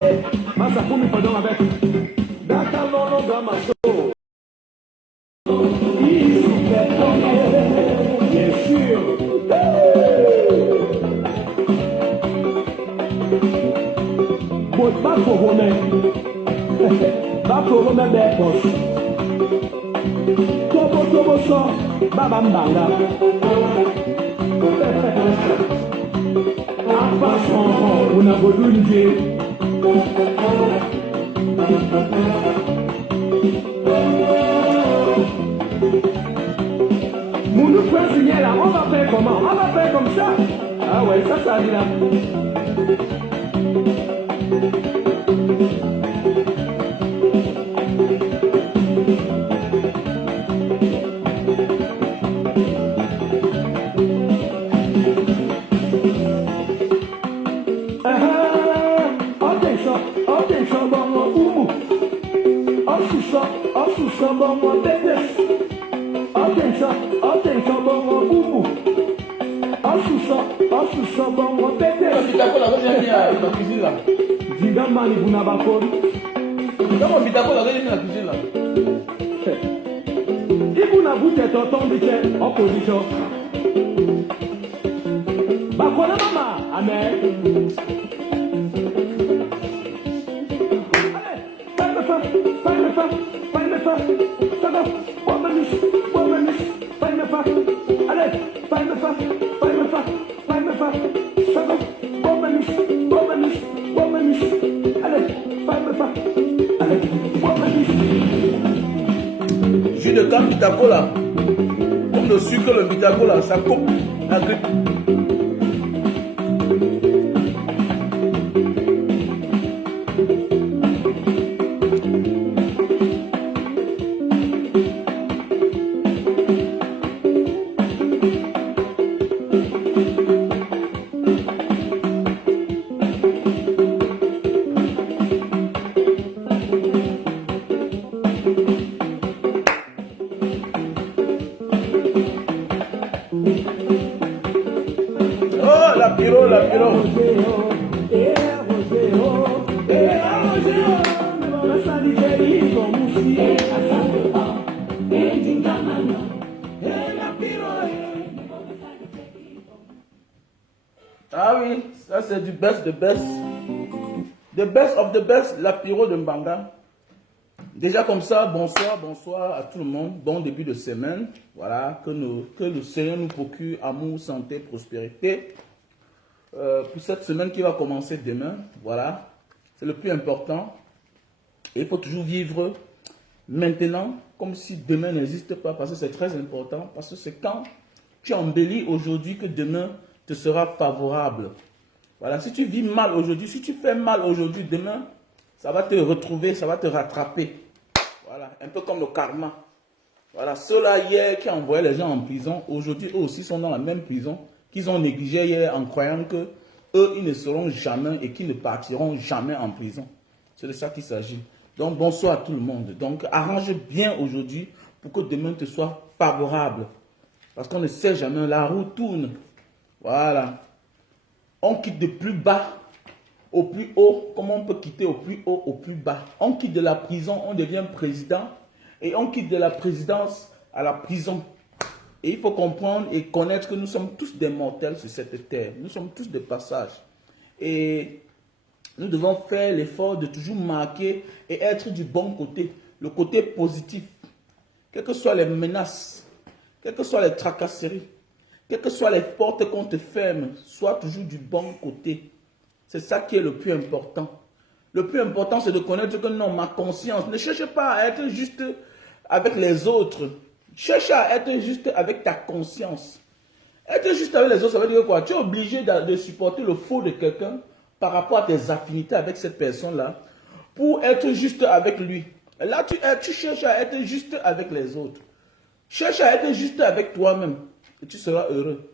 Massa kumi pardon avec. Daka lolo gama so. Bien sûr. Bon, bako home. Bako home bekos. Tobo so. Baba mbanga. Apa son una godunje. Nous faisons signer là, on va faire comment? On va faire comme ça. Ah ouais, ça dit là. Attention, bon, umu. Attention, bon, bébé. Attention, bon, umu. Attention, bon, bébé. Bitako là, j'ai mis à la cuisine là. Dinga mani buna bakori. Comment Bitako là, j'ai mis à la cuisine là. Ibuna bute tonton biche opposition. Bakona mama, amen. Jus de canne Bitako là. Comme le sucre, le Bitako là, ça coupe la grippe. Oh, la pyro, la pyro. Ah oui, ça c'est du best, the best. The best of the best, la pyro de Mbanga. Déjà comme ça, bonsoir à tout le monde. Bon début de semaine. Voilà, que le Seigneur nous procure amour, santé, prospérité. Pour cette semaine qui va commencer demain, voilà, c'est le plus important. Et il faut toujours vivre maintenant comme si demain n'existe pas, parce que c'est très important. Parce que c'est quand tu embellis aujourd'hui que demain te sera favorable. Voilà, si tu vis mal aujourd'hui, si tu fais mal aujourd'hui, demain, ça va te retrouver, ça va te rattraper. Voilà, un peu comme le karma. Voilà, ceux-là hier qui envoyaient les gens en prison, aujourd'hui eux aussi sont dans la même prison qu'ils ont négligé hier en croyant que eux, ils ne seront jamais et qu'ils ne partiront jamais en prison. C'est de ça qu'il s'agit. Donc bonsoir à tout le monde. Donc arrange bien aujourd'hui pour que demain te soit favorable. Parce qu'on ne sait jamais, la roue tourne. Voilà. On quitte de plus bas au plus haut. Comment on peut quitter au plus haut, au plus bas? On quitte de la prison, on devient président. Et on quitte de la présidence à la prison. Et il faut comprendre et connaître que nous sommes tous des mortels sur cette terre. Nous sommes tous de passage. Et nous devons faire l'effort de toujours marquer et être du bon côté. Le côté positif. Quelles que soient les menaces, quelles que soient les tracasseries, quelles que soient les portes qu'on te ferme, sois toujours du bon côté. C'est ça qui est le plus important. Le plus important, c'est de connaître que non, ma conscience, ne cherche pas à être juste avec les autres. Cherche à être juste avec ta conscience. Être juste avec les autres, ça veut dire quoi? Tu es obligé de supporter le faux de quelqu'un par rapport à tes affinités avec cette personne-là pour être juste avec lui. Et là, tu cherches à être juste avec les autres. Cherche à être juste avec toi-même et tu seras heureux.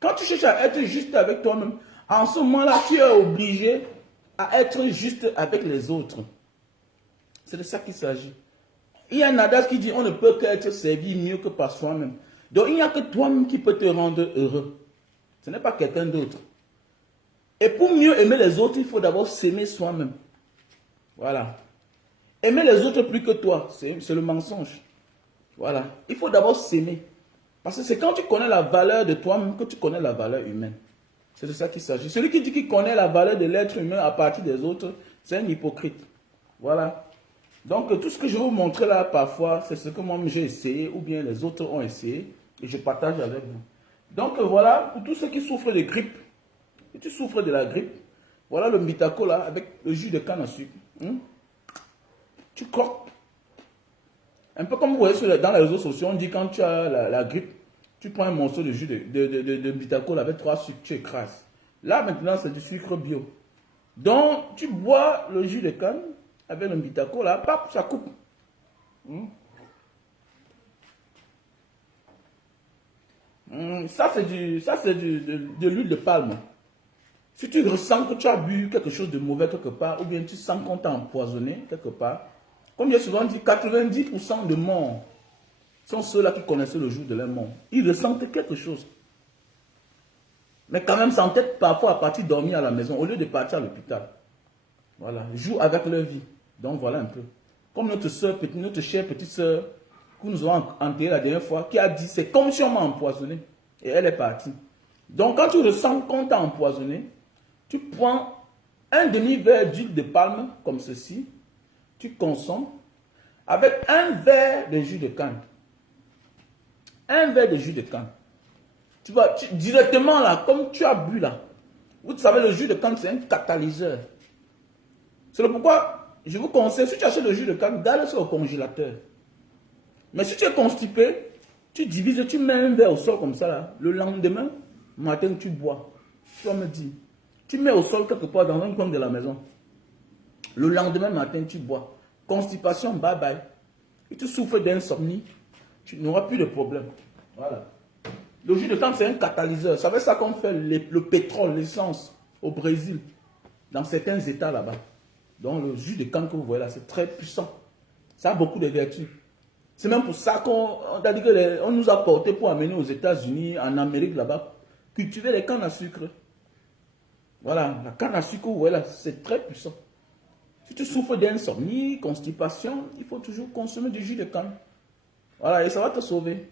Quand tu cherches à être juste avec toi-même, en ce moment-là, tu es obligé à être juste avec les autres. C'est de ça qu'il s'agit. Il y a un adage qui dit on ne peut qu'être servi mieux que par soi-même. Donc il n'y a que toi-même qui peut te rendre heureux. Ce n'est pas quelqu'un d'autre. Et pour mieux aimer les autres, il faut d'abord s'aimer soi-même. Voilà. Aimer les autres plus que toi, c'est le mensonge. Voilà. Il faut d'abord s'aimer. Parce que c'est quand tu connais la valeur de toi-même que tu connais la valeur humaine. C'est de ça qu'il s'agit. Celui qui dit qu'il connaît la valeur de l'être humain à partir des autres, c'est un hypocrite. Voilà. Donc, tout ce que je vais vous montrer là, parfois, c'est ce que moi j'ai essayé, ou bien les autres ont essayé, et je partage avec vous. Donc, voilà, pour tous ceux qui souffrent de grippe, si tu souffres de la grippe, voilà le Mbitako là, avec le jus de canne à sucre. Tu croques. Un peu comme vous voyez dans les réseaux sociaux, on dit quand tu as la grippe, tu prends un morceau de jus de Mbitako là, avec 3 sucres, tu écrases. Là, maintenant, c'est du sucre bio. Donc, tu bois le jus de canne avec le Mbitako là, pap, ça coupe. Ça, c'est de l'huile de palme. Si tu ressens que tu as bu quelque chose de mauvais quelque part, ou bien tu sens qu'on t'a empoisonné quelque part, comme j'ai souvent dit, 90% de morts sont ceux-là qui connaissaient le jour de leur mort. Ils ressentent quelque chose. Mais quand même, s'entêtent parfois à partir dormir à la maison, au lieu de partir à l'hôpital. Voilà, ils jouent avec leur vie. Donc voilà un peu. Comme notre soeur, notre chère petite soeur, que nous avons enterrée la dernière fois, qui a dit, c'est comme si on m'a empoisonné. Et elle est partie. Donc quand tu ressens qu'on t'a empoisonné, tu prends un demi-verre d'huile de palme, comme ceci, tu consommes, avec un verre de jus de canne. Un verre de jus de canne. Tu vas directement là, comme tu as bu là. Vous savez, le jus de canne, c'est un catalyseur. C'est pourquoi je vous conseille, si tu achètes le jus de canne, garde-le au congélateur. Mais si tu es constipé, tu divises, tu mets un verre au sol comme ça là. Le lendemain, matin, tu bois. Tu vas me dire. Tu mets au sol quelque part dans un coin de la maison. Le lendemain matin, tu bois. Constipation, bye bye. Si tu souffres d'insomnie, tu n'auras plus de problème. Voilà. Le jus de canne, c'est un catalyseur. Vous savez ça qu'on fait le pétrole, l'essence au Brésil, dans certains états là-bas. Donc le jus de canne que vous voyez là, c'est très puissant. Ça a beaucoup de vertus. C'est même pour ça qu'on nous a porté pour amener aux États-Unis, en Amérique là-bas, cultiver les cannes à sucre. Voilà, la canne à sucre, vous voyez là, c'est très puissant. Si tu souffres d'insomnie, constipation, il faut toujours consommer du jus de canne. Voilà, et ça va te sauver.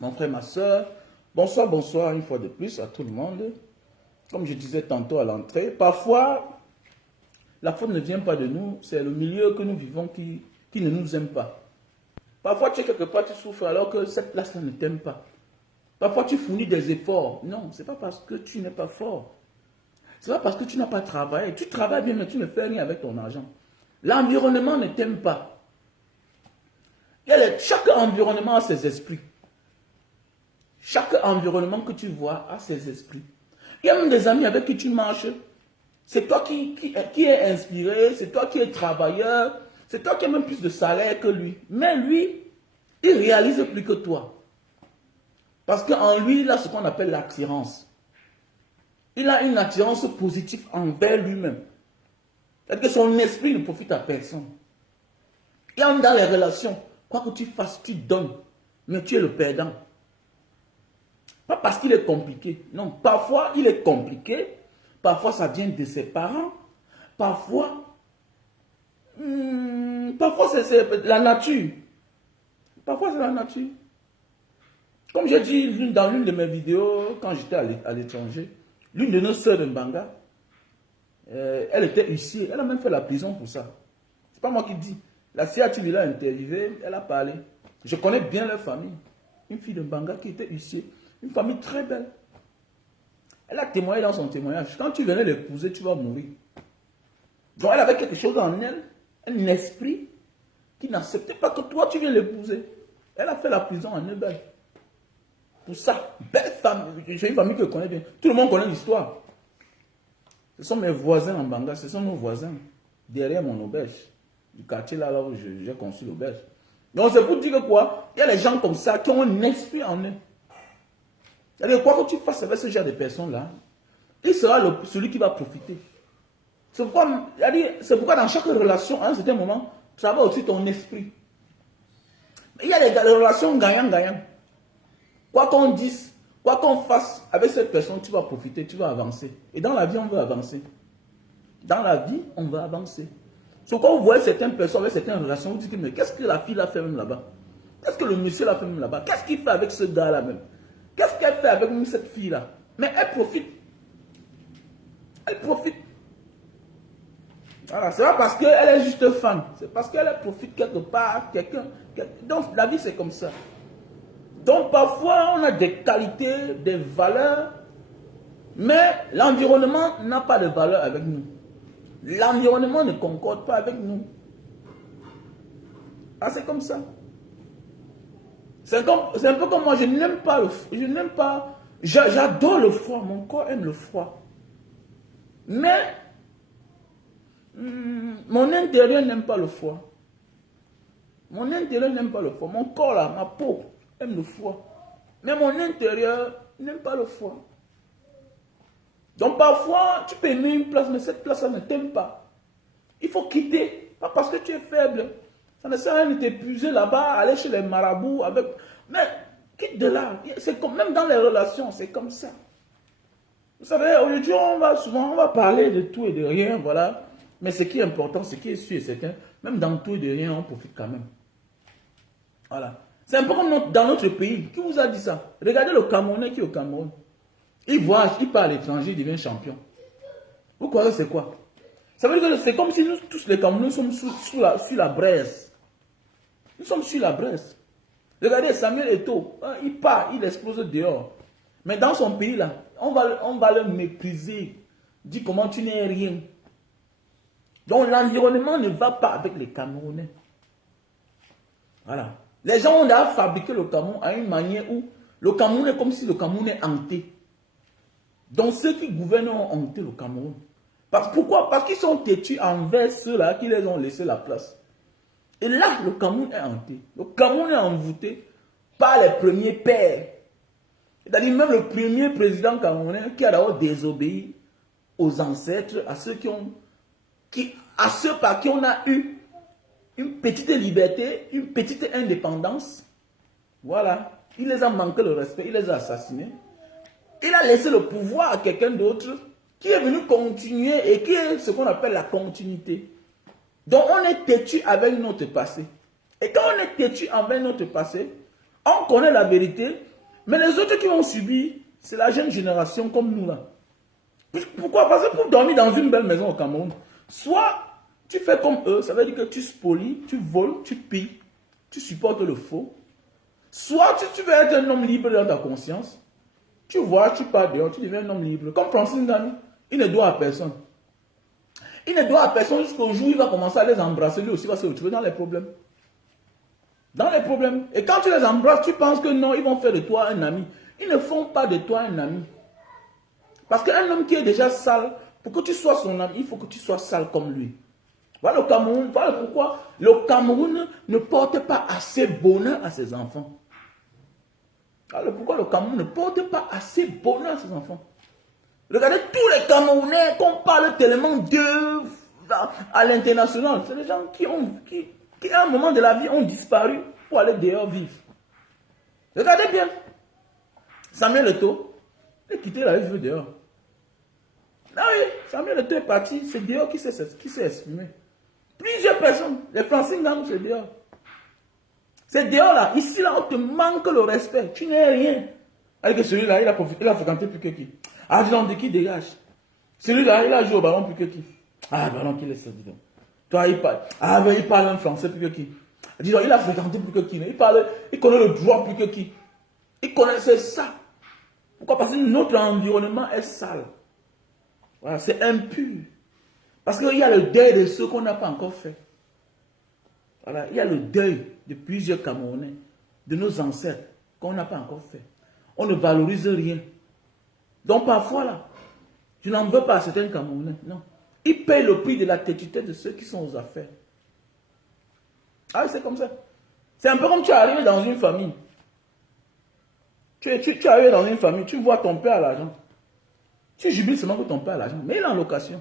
Mon frère, ma soeur, bonsoir, bonsoir une fois de plus à tout le monde. Comme je disais tantôt à l'entrée, parfois, la faute ne vient pas de nous, c'est le milieu que nous vivons qui ne nous aime pas. Parfois, tu es quelque part, tu souffres alors que cette place-là ne t'aime pas. Parfois, tu fournis des efforts. Non, ce n'est pas parce que tu n'es pas fort. Ce n'est pas parce que tu n'as pas travaillé. Tu travailles bien, mais tu ne fais rien avec ton argent. L'environnement ne t'aime pas. Chaque environnement a ses esprits. Chaque environnement que tu vois a ses esprits. Il y a même des amis avec qui tu marches. C'est toi qui est inspiré, c'est toi qui es travailleur, c'est toi qui as même plus de salaire que lui. Mais lui, il réalise plus que toi. Parce qu'en lui, il a ce qu'on appelle l'attirance. Il a une attirance positive envers lui-même. C'est-à-dire que son esprit ne profite à personne. Et dans les relations, quoi que tu fasses, tu donnes. Mais tu es le perdant. Pas parce qu'il est compliqué. Non, parfois il est compliqué. Parfois ça vient de ses parents. Parfois c'est la nature. Parfois c'est la nature. Comme j'ai dit dans l'une de mes vidéos, quand j'étais à l'étranger, l'une de nos sœurs de Mbanga, elle était huissier. Elle a même fait la prison pour ça. C'est pas moi qui dis. La CATV l'a interviewée, elle a parlé. Je connais bien leur famille. Une fille de Mbanga qui était huissier. Une famille très belle. Elle a témoigné dans son témoignage. Quand tu venais l'épouser, tu vas mourir. Donc elle avait quelque chose en elle, un esprit qui n'acceptait pas que toi tu viennes l'épouser. Elle a fait la prison en Nebel. Pour ça, belle femme. J'ai une famille que je connais bien. Tout le monde connaît l'histoire. Ce sont mes voisins en Banga, ce sont nos voisins. Derrière mon auberge. Du quartier là où j'ai conçu l'auberge. Donc c'est pour dire que quoi? Il y a des gens comme ça qui ont un esprit en eux. C'est-à-dire, quoi que tu fasses avec ce genre de personnes-là, il sera celui qui va profiter. C'est pourquoi dans chaque relation, à un certain moment, ça va aussi ton esprit. Mais il y a des relations gagnant-gagnant. Quoi qu'on dise, quoi qu'on fasse, avec cette personne, tu vas profiter, tu vas avancer. Et dans la vie, on veut avancer. Dans la vie, on va avancer. C'est quand vous voyez certaines personnes avec certaines relations, vous dites, mais qu'est-ce que la fille l'a fait même là-bas? Qu'est-ce que le monsieur l'a fait même là-bas? Qu'est-ce qu'il fait avec ce gars-là même? Qu'est-ce qu'elle fait avec même cette fille-là? Mais elle profite. Elle profite. Voilà, c'est pas parce qu'elle est juste femme. C'est parce qu'elle profite quelque part. Donc la vie c'est comme ça. Donc parfois on a des qualités, des valeurs, mais l'environnement n'a pas de valeur avec nous. L'environnement ne concorde pas avec nous. Ah, c'est comme ça. C'est un peu comme moi, je n'aime pas le froid. Je n'aime pas. J'adore le froid. Mon corps aime le froid. Mais mon intérieur n'aime pas le froid. Mon intérieur n'aime pas le froid. Mon corps là, ma peau aime le froid. Mais mon intérieur n'aime pas le froid. Donc parfois, tu peux aimer une place, mais cette place-là ne t'aime pas. Il faut quitter. Pas parce que tu es faible. Ça ne sert à rien de t'épuiser là-bas, aller chez les marabouts avec... Mais quitte de là. C'est comme même dans les relations, c'est comme ça. Vous savez, aujourd'hui, on va parler de tout et de rien, voilà. Mais ce qui est important, ce qui est sûr, c'est que même dans tout et de rien, on profite quand même. Voilà. C'est un peu comme dans notre pays. Qui vous a dit ça? Regardez le Camerounais qui est au Cameroun. Il voyage, il part à l'étranger, il devient champion. Vous croyez c'est quoi? Ça veut dire que c'est comme si nous tous les Camerounais sommes sur la braise. Nous sommes sur la braise. Regardez Samuel Eto'o, il part, il explose dehors. Mais dans son pays là, on va le mépriser. Dit comment tu n'es rien. Donc l'environnement ne va pas avec les Camerounais. Voilà. Les gens ont d'ailleurs fabriqué le Cameroun à une manière où le Cameroun est comme si le Cameroun est hanté. Donc ceux qui gouvernent ont hanté le Cameroun. Pourquoi? Parce qu'ils sont têtus envers ceux-là qui les ont laissé la place. Et là, le Cameroun est hanté. Le Cameroun est envoûté par les premiers pères. C'est-à-dire même le premier président camerounais qui a d'abord désobéi aux ancêtres, à ceux à ceux par qui on a eu une petite liberté, une petite indépendance. Voilà. Il les a manqué le respect, il les a assassinés. Il a laissé le pouvoir à quelqu'un d'autre qui est venu continuer et qui est ce qu'on appelle la continuité. Donc on est têtu avec notre passé. Et quand on est têtu avec notre passé, on connaît la vérité, mais les autres qui ont subi, c'est la jeune génération comme nous là. Pourquoi? Parce que pour dormir dans une belle maison au Cameroun, soit tu fais comme eux, ça veut dire que tu spolies, tu voles, tu pilles, tu supportes le faux. Soit tu veux être un homme libre dans ta conscience, tu vois, tu pars dehors, tu deviens un homme libre. Comme Francis Ngannou, il ne doit à personne. Il ne doit à personne jusqu'au jour où il va commencer à les embrasser, lui aussi va se retrouver dans les problèmes. Dans les problèmes. Et quand tu les embrasses, tu penses que non, ils vont faire de toi un ami. Ils ne font pas de toi un ami. Parce qu'un homme qui est déjà sale, pour que tu sois son ami, il faut que tu sois sale comme lui. Voilà le Cameroun, voilà pourquoi le Cameroun ne porte pas assez bonheur à ses enfants. Voilà pourquoi le Cameroun ne porte pas assez bonheur à ses enfants. Regardez tous les Camerounais qu'on parle tellement d'eux à l'international. C'est des gens qui, à un moment de la vie, ont disparu pour aller dehors vivre. Regardez bien. Samuel Eto'o, il a quitté la vie dehors. Ah oui, Samuel Eto'o est parti, c'est dehors qui s'est exprimé. Plusieurs personnes, les Francis Ngannou, c'est dehors. C'est dehors là, ici là, on te manque le respect. Tu n'es rien. Avec celui-là, il a fréquenté plus que qui? Ah, dis donc, de qui dégage? Celui-là, il a joué au ballon plus que qui? Ah, ballon qui laisse ça, dis donc. Toi, il parle. Ah, mais il parle en français plus que qui? Dis donc, il a fréquenté plus que qui? Il connaît le droit plus que qui? Il connaissait ça. Pourquoi? Parce que notre environnement est sale. Voilà, c'est impur. Parce qu'il y a le deuil de ceux qu'on n'a pas encore fait. Voilà, il y a le deuil de plusieurs Camerounais, de nos ancêtres, qu'on n'a pas encore fait. On ne valorise rien. Donc parfois là, je n'en veux pas à certains Camerounais, non. Ils payent le prix de la têtitude de ceux qui sont aux affaires. Ah oui, c'est comme ça. C'est un peu comme tu es arrivé dans une famille. Tu es arrivé dans une famille, tu vois ton père à l'argent. Tu jubiles seulement que ton père a l'argent, mais il est en location.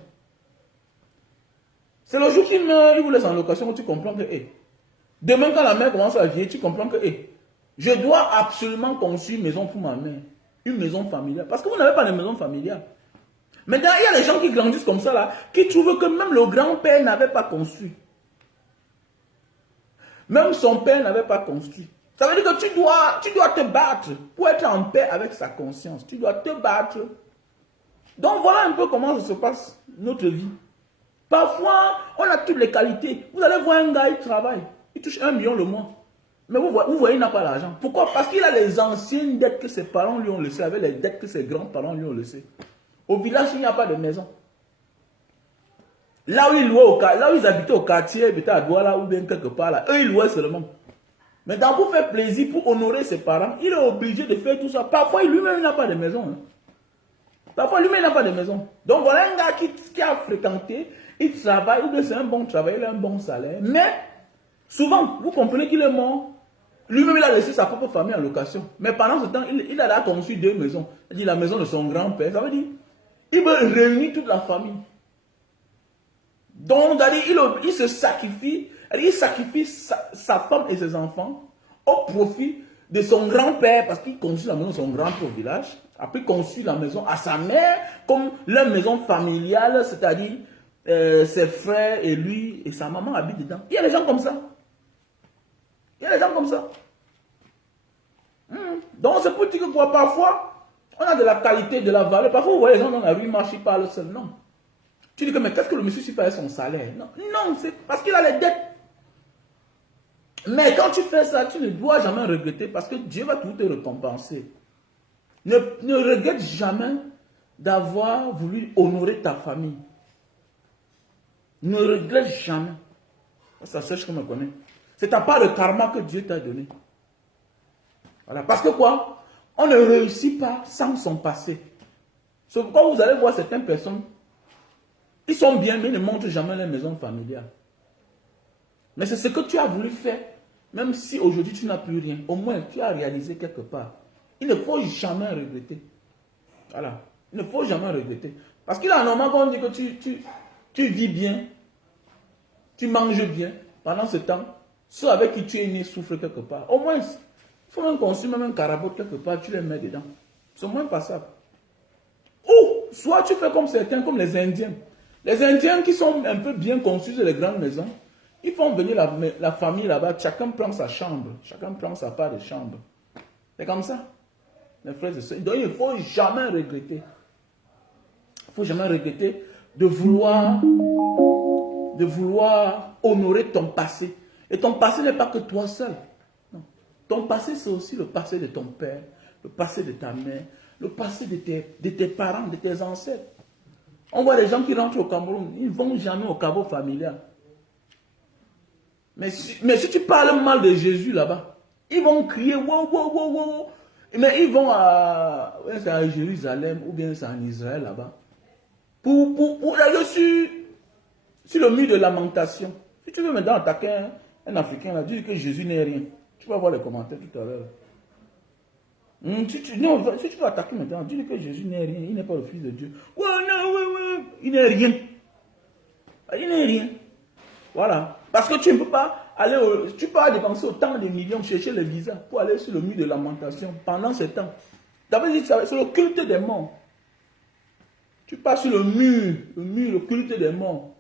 C'est le jour qu'il meurt, il vous laisse en location, tu comprends que, demain quand la mère commence à vieillir, tu comprends que, je dois absolument construire une maison pour ma mère. Une maison familiale. Parce que vous n'avez pas de maison familiale. Maintenant, il y a des gens qui grandissent comme ça, là, qui trouvent que même le grand-père n'avait pas construit. Même son père n'avait pas construit. Ça veut dire que tu dois te battre pour être en paix avec sa conscience. Tu dois te battre. Donc voilà un peu comment ça se passe, notre vie. Parfois, on a toutes les qualités. Vous allez voir un gars, il travaille. Il touche 1 million le mois. Mais vous voyez, il n'a pas l'argent. Pourquoi? Parce qu'il a les anciennes dettes que ses parents lui ont laissées, avec les dettes que ses grands-parents lui ont laissées. Au village, il n'y a pas de maison. Là où ils habitaient au quartier, peut-être à Douala ou bien quelque part là, eux ils louaient seulement. Mais dans pour faire plaisir, pour honorer ses parents, il est obligé de faire tout ça. Parfois lui-même n'a pas de maison. Hein. Parfois lui-même n'a pas de maison. Donc voilà un gars qui a fréquenté, il travaille, ou bien c'est un bon travail, il a un bon salaire. Mais souvent, vous comprenez qu'il est mort. Lui-même il a laissé sa propre famille en location. Mais pendant ce temps, il a construit 2 maisons. Il dit la maison de son grand-père. Ça veut dire, il veut réunir toute la famille. Donc, il se sacrifie, il sacrifie sa femme et ses enfants au profit de son grand-père, parce qu'il construit la maison de son grand-père au village. Après, il construit la maison à sa mère, comme leur maison familiale, c'est-à-dire ses frères et lui et sa maman habitent dedans. Il y a des gens comme ça. Il y a des gens comme ça. Donc, c'est pour dire que quoi, parfois, on a de la qualité, de la valeur. Parfois, vous voyez les gens dans la rue, ils marchent, ils parlent seuls. Non. Tu dis que, mais qu'est-ce que le monsieur s'y fait avec son salaire? Non, non, c'est parce qu'il a les dettes. Mais quand tu fais ça, tu ne dois jamais regretter parce que Dieu va tout te récompenser. Ne regrette jamais d'avoir voulu honorer ta famille. Ne regrette jamais. Ça sèche comme on connaît. C'est ta part de karma que Dieu t'a donné. Voilà. Parce que quoi? On ne réussit pas sans son passé. C'est pourquoi vous allez voir certaines personnes. Ils sont bien, mais ils ne montrent jamais leur maison familiale. Mais c'est ce que tu as voulu faire. Même si aujourd'hui tu n'as plus rien. Au moins, tu as réalisé quelque part. Il ne faut jamais regretter. Voilà. Il ne faut jamais regretter. Parce qu'il est normal quand on dit que tu vis bien, tu manges bien. Pendant ce temps, ceux avec qui tu es né souffrent quelque part. Au moins, il faut même construire même un carabot quelque part, tu les mets dedans. C'est moins passable. Ou, soit tu fais comme certains, comme les Indiens. Les Indiens qui sont un peu bien construits les grandes maisons, ils font venir la famille là-bas, chacun prend sa chambre, chacun prend sa part de chambre. C'est comme ça, mes frères et sœurs. Donc il ne faut jamais regretter. Il ne faut jamais regretter de vouloir honorer ton passé. Et ton passé n'est pas que toi seul. Non. Ton passé, c'est aussi le passé de ton père, le passé de ta mère, le passé de tes parents, de tes ancêtres. On voit des gens qui rentrent au Cameroun, ils ne vont jamais au caveau familial. Mais si tu parles mal de Jésus là-bas, ils vont crier, wow, wow, wow, wow. Mais ils vont à Jérusalem ou bien c'est en Israël là-bas. Pour aller sur le mur de lamentation. Si tu veux maintenant attaquer un Africain, là, dis que Jésus n'est rien. Tu vas voir les commentaires tout à l'heure. Si tu veux attaquer maintenant, dis que Jésus n'est rien, il n'est pas le Fils de Dieu. Ouais, non, ouais, il n'est rien. Il n'est rien. Voilà. Parce que tu ne peux pas aller, tu peux dépenser autant de millions, chercher le visa pour aller sur le mur de lamentation pendant ce temps. D'abord, c'est le culte des morts. Tu passes sur le mur, le culte des morts.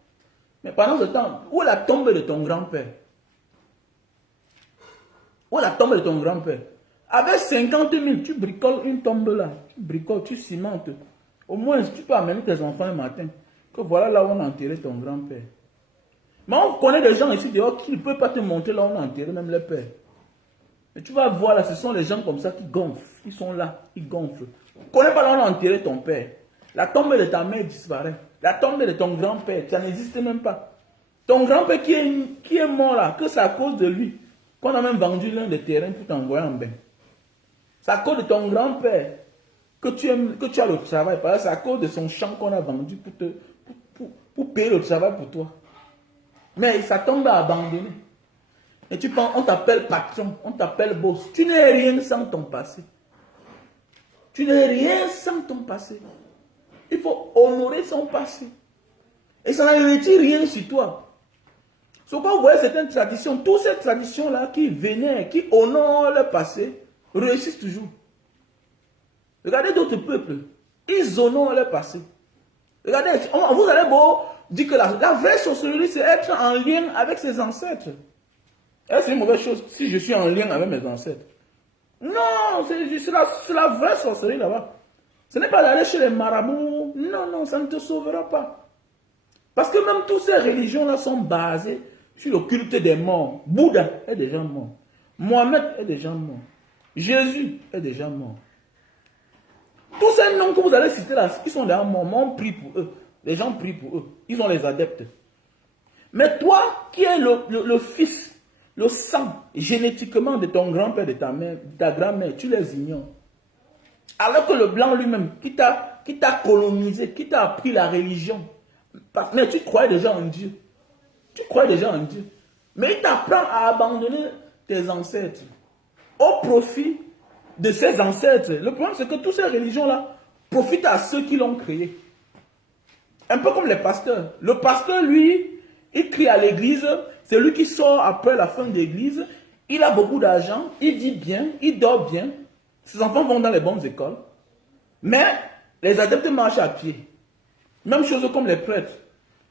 Mais pendant ce temps, où est la tombe de ton grand-père? Où est la tombe de ton grand-père? Avec 50 000, tu bricoles une tombe là. Tu bricoles, tu cimentes. Au moins, tu peux amener tes enfants un matin. Que voilà là où on a enterré ton grand-père. Mais on connaît des gens ici dehors qui ne peuvent pas te montrer là où on a enterré même le père. Mais tu vas voir là, ce sont les gens comme ça qui gonflent. Ils sont là, ils gonflent. Tu ne connais pas là où on a enterré ton père. La tombe de ta mère disparaît. La tombe de ton grand-père, ça n'existe même pas. Ton grand-père qui est mort là, que c'est à cause de lui qu'on a même vendu l'un des terrains pour t'envoyer en bain. C'est à cause de ton grand-père que tu as le travail. C'est à cause de son champ qu'on a vendu pour payer le travail pour toi. Mais ça tombe à abandonner. Et tu penses, on t'appelle patron, on t'appelle boss. Tu n'es rien sans ton passé. Tu n'es rien sans ton passé. Il faut honorer son passé. Et ça ne retire rien sur toi. C'est pourquoi vous voyez certaines traditions, toutes ces traditions-là qui venaient, qui honorent le passé, réussissent toujours. Regardez d'autres peuples, ils honorent le passé. Regardez, vous allez beau dire que la vraie sorcellerie, c'est être en lien avec ses ancêtres. Et c'est une mauvaise chose si je suis en lien avec mes ancêtres. Non, c'est la vraie sorcellerie là-bas. Ce n'est pas d'aller chez les marabouts. Non, non, ça ne te sauvera pas. Parce que même toutes ces religions-là sont basées sur le culte des morts. Bouddha est déjà mort. Mohamed est déjà mort. Jésus est déjà mort. Tous ces noms que vous allez citer là, ils sont déjà morts. On prie pour eux. Les gens prient pour eux. Ils sont les adeptes. Mais toi, qui es le fils, le sang, génétiquement de ton grand-père, de ta mère, de ta grand-mère, tu les ignores. Alors que le blanc lui-même, qui t'a colonisé, qui t'a appris la religion, mais tu croyais déjà en Dieu. Tu croyais déjà en Dieu. Mais il t'apprend à abandonner tes ancêtres au profit de ses ancêtres. Le problème, c'est que toutes ces religions-là profitent à ceux qui l'ont créé. Un peu comme les pasteurs. Le pasteur, lui, il crie à l'église. C'est lui qui sort après la fin de l'église. Il a beaucoup d'argent. Il vit bien. Il dort bien. Ses enfants vont dans les bonnes écoles. Mais les adeptes marchent à pied. Même chose comme les prêtres.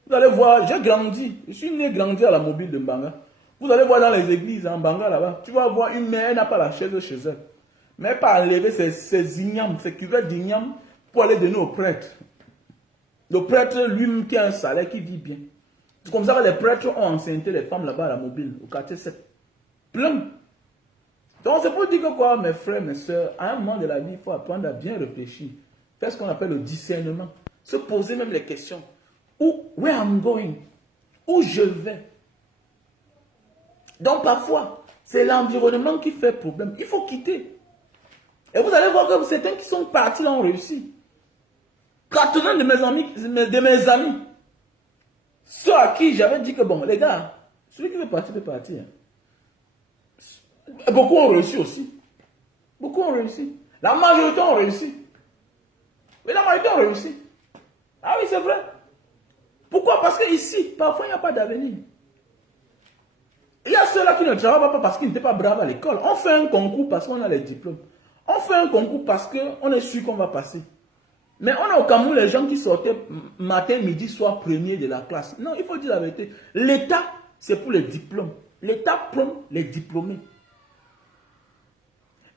Vous allez voir, j'ai grandi. Je suis né grandi à la mobile de Mbanga. Vous allez voir dans les églises en Mbanga là-bas. Tu vas voir une mère, elle n'a pas la chaise chez elle. Mais elle pas enlever ses ignames, ses cuvettes d'ignames pour aller donner au prêtre. Le prêtre lui-même qui a un salaire qui vit bien. C'est comme ça que les prêtres ont enceinté les femmes là-bas à la mobile, au quartier 7. Plein. Donc c'est pour dire que quoi, mes frères, mes soeurs, à un moment de la vie, il faut apprendre à bien réfléchir. Faire ce qu'on appelle le discernement. Se poser même les questions. Where I'm going? Où je vais? Donc parfois, c'est l'environnement qui fait problème. Il faut quitter. Et vous allez voir que certains qui sont partis là ont réussi. 80 de mes amis, ceux à qui j'avais dit que bon, les gars, celui qui veut partir peut partir. Beaucoup ont réussi aussi. Beaucoup ont réussi. La majorité ont réussi. Oui, la majorité ont réussi. Ah oui, c'est vrai. Pourquoi? Parce qu'ici, parfois, il n'y a pas d'avenir. Il y a ceux-là qui ne travaillent pas parce qu'ils n'étaient pas braves à l'école. On fait un concours parce qu'on a les diplômes. On fait un concours parce qu'on est sûr qu'on va passer. Mais on a au Cameroun les gens qui sortaient matin, midi, soir, premier de la classe. Non, il faut dire la vérité. L'État, c'est pour les diplômes. L'État prend les diplômés.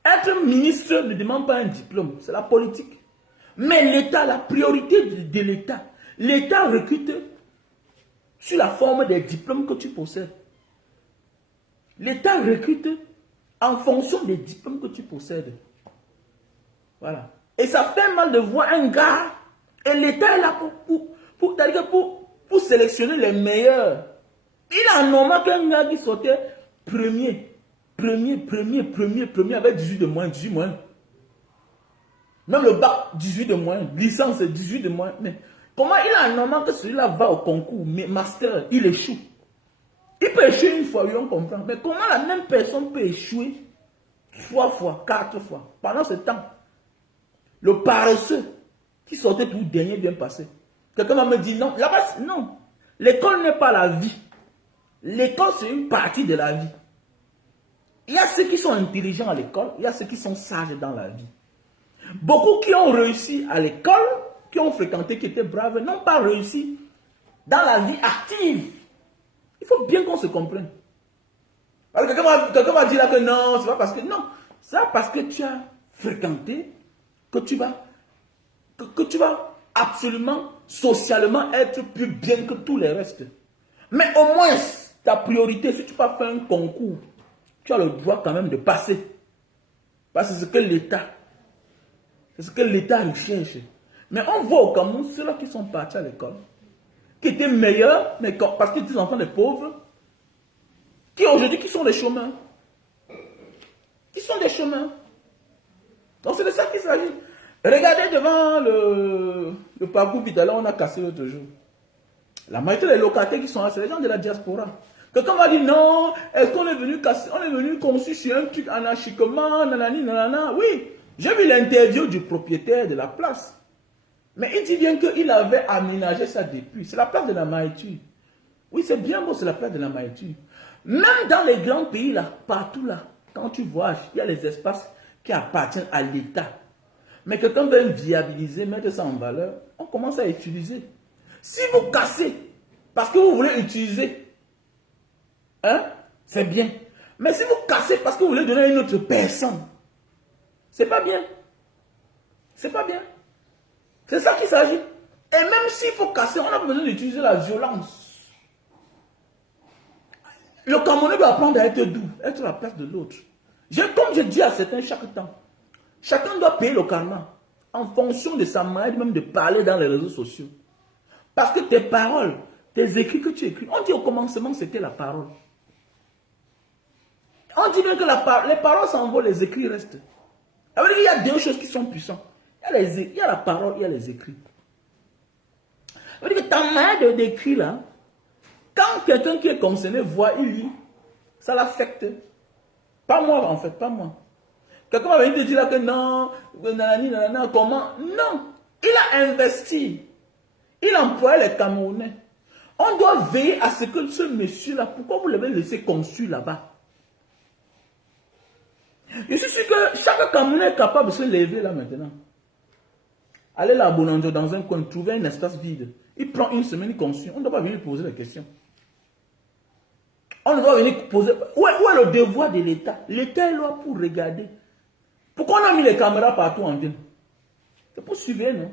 Être ministre ne demande pas un diplôme, c'est la politique. Mais l'État, la priorité de l'État, l'État recrute sur la forme des diplômes que tu possèdes. L'État recrute en fonction des diplômes que tu possèdes. Voilà. Et ça fait mal de voir un gars, et l'État est là pour sélectionner les meilleurs. Il a normal qu'un gars qui sortait premier avec 18 de moins, 18 moins. Même le bac, 18 de moins, licence, 18 de moins. Mais comment il a normal que celui-là va au concours, mais master, il échoue? Il peut échouer une fois, oui, on comprend. Mais comment la même personne peut échouer 3 fois, 4 fois, pendant ce temps? Le paresseux qui sortait tout dernier bien passé. Quelqu'un va me dire non, là-bas, non. L'école n'est pas la vie. L'école, c'est une partie de la vie. Il y a ceux qui sont intelligents à l'école, il y a ceux qui sont sages dans la vie. Beaucoup qui ont réussi à l'école, qui ont fréquenté, qui étaient braves, n'ont pas réussi dans la vie active. Il faut bien qu'on se comprenne. Quelqu'un va dire là que non, c'est pas parce que non. C'est parce que tu as fréquenté que tu vas absolument, socialement être plus bien que tous les restes. Mais au moins, ta priorité, si tu vas faire un concours, tu as le droit quand même de passer. Parce que c'est ce que l'État recherche. Mais on voit au Cameroun, ceux-là qui sont partis à l'école, qui étaient meilleurs, mais parce qu'ils étaient enfants des pauvres, qui aujourd'hui qui sont des chômeurs. Qui sont des chômeurs. Donc c'est de ça qu'il s'agit. Regardez devant le parcours Vitala, on a cassé l'autre jour. La majorité des locataires qui sont là, c'est les gens de la diaspora. Quelqu'un va dire non, est-ce qu'on est venu casser, on est venu conçu sur un truc anarchiquement, nanani, nanana. Oui, j'ai vu l'interview du propriétaire de la place. Mais il dit bien qu'il avait aménagé ça depuis. C'est la place de la Maïtu. Oui, c'est bien beau, c'est la place de la Maïtu. Même dans les grands pays, là, partout là, quand tu voyages, il y a les espaces qui appartiennent à l'État. Mais quelqu'un veut viabiliser, mettre ça en valeur, on commence à utiliser. Si vous cassez, parce que vous voulez utiliser, hein, c'est bien. Mais si vous cassez parce que vous voulez donner à une autre personne, c'est pas bien. C'est pas bien. C'est ça qu'il s'agit. Et même s'il faut casser, on a besoin d'utiliser la violence. Le Camerounais doit apprendre à être doux, être à la place de l'autre. Comme je dis à certains chaque temps, chacun doit payer le karma en fonction de sa manière même de parler dans les réseaux sociaux. Parce que tes paroles, tes écrits que tu écris, on dit au commencement c'était la parole. On dit bien que les paroles s'envolent, les écrits restent. Il y a deux choses qui sont puissantes. Il y a la parole, il y a les écrits. Ça veut dire que ta manière d'écrire là, quand quelqu'un qui est concerné voit, il lit, ça l'affecte. Pas moi en fait, pas moi. Quelqu'un va venir te dire là que non, comment? Non, il a investi. Il emploie les Camerounais. On doit veiller à ce que ce monsieur-là, pourquoi vous l'avez laissé construire là-bas? Je suis sûr que chaque Camerounais est capable de se lever là maintenant. Aller là à Bonanjo dans un coin, trouver un espace vide. Il prend une semaine, il construit. On ne doit pas venir poser la question. On doit venir poser. Où est le devoir de l'État? L'État est là pour regarder. Pourquoi on a mis les caméras partout en ville? C'est pour suivre, non?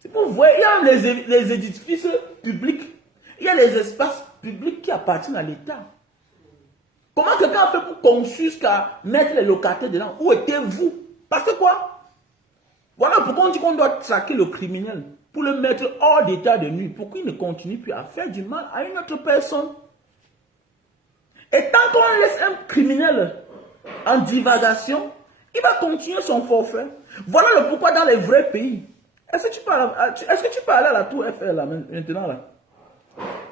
C'est pour voir. Il y a les édifices publics. Il y a les espaces publics qui appartiennent à l'État. Comment quelqu'un a fait pour construire jusqu'à mettre les locataires dedans? Où étiez-vous? Parce que quoi? Voilà pourquoi on dit qu'on doit traquer le criminel. Pour le mettre hors d'état de nuit. Pour qu'il ne continue plus à faire du mal à une autre personne. Et tant qu'on laisse un criminel en divagation, il va continuer son forfait. Voilà le pourquoi dans les vrais pays. Est-ce que tu peux aller à la tour Eiffel là maintenant là?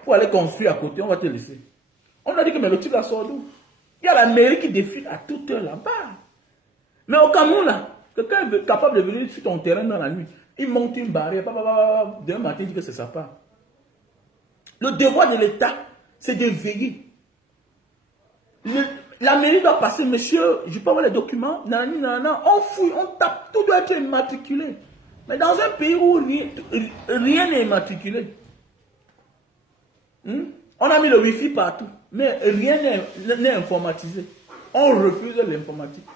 Pour aller construire à côté, on va te laisser. On a dit que mais le type là sort d'où? Il y a la mairie qui défile à toute heure là-bas. Mais au Cameroun là, quelqu'un est capable de venir sur ton terrain dans la nuit. Il monte une barrière, demain matin il dit que c'est sa part. Le devoir de l'État, c'est de veiller. La mairie doit passer, monsieur, je peux avoir les documents, on fouille, on tape, tout doit être immatriculé. Mais dans un pays où rien n'est immatriculé, on a mis le wifi partout, mais rien n'est informatisé. On refuse l'informatique.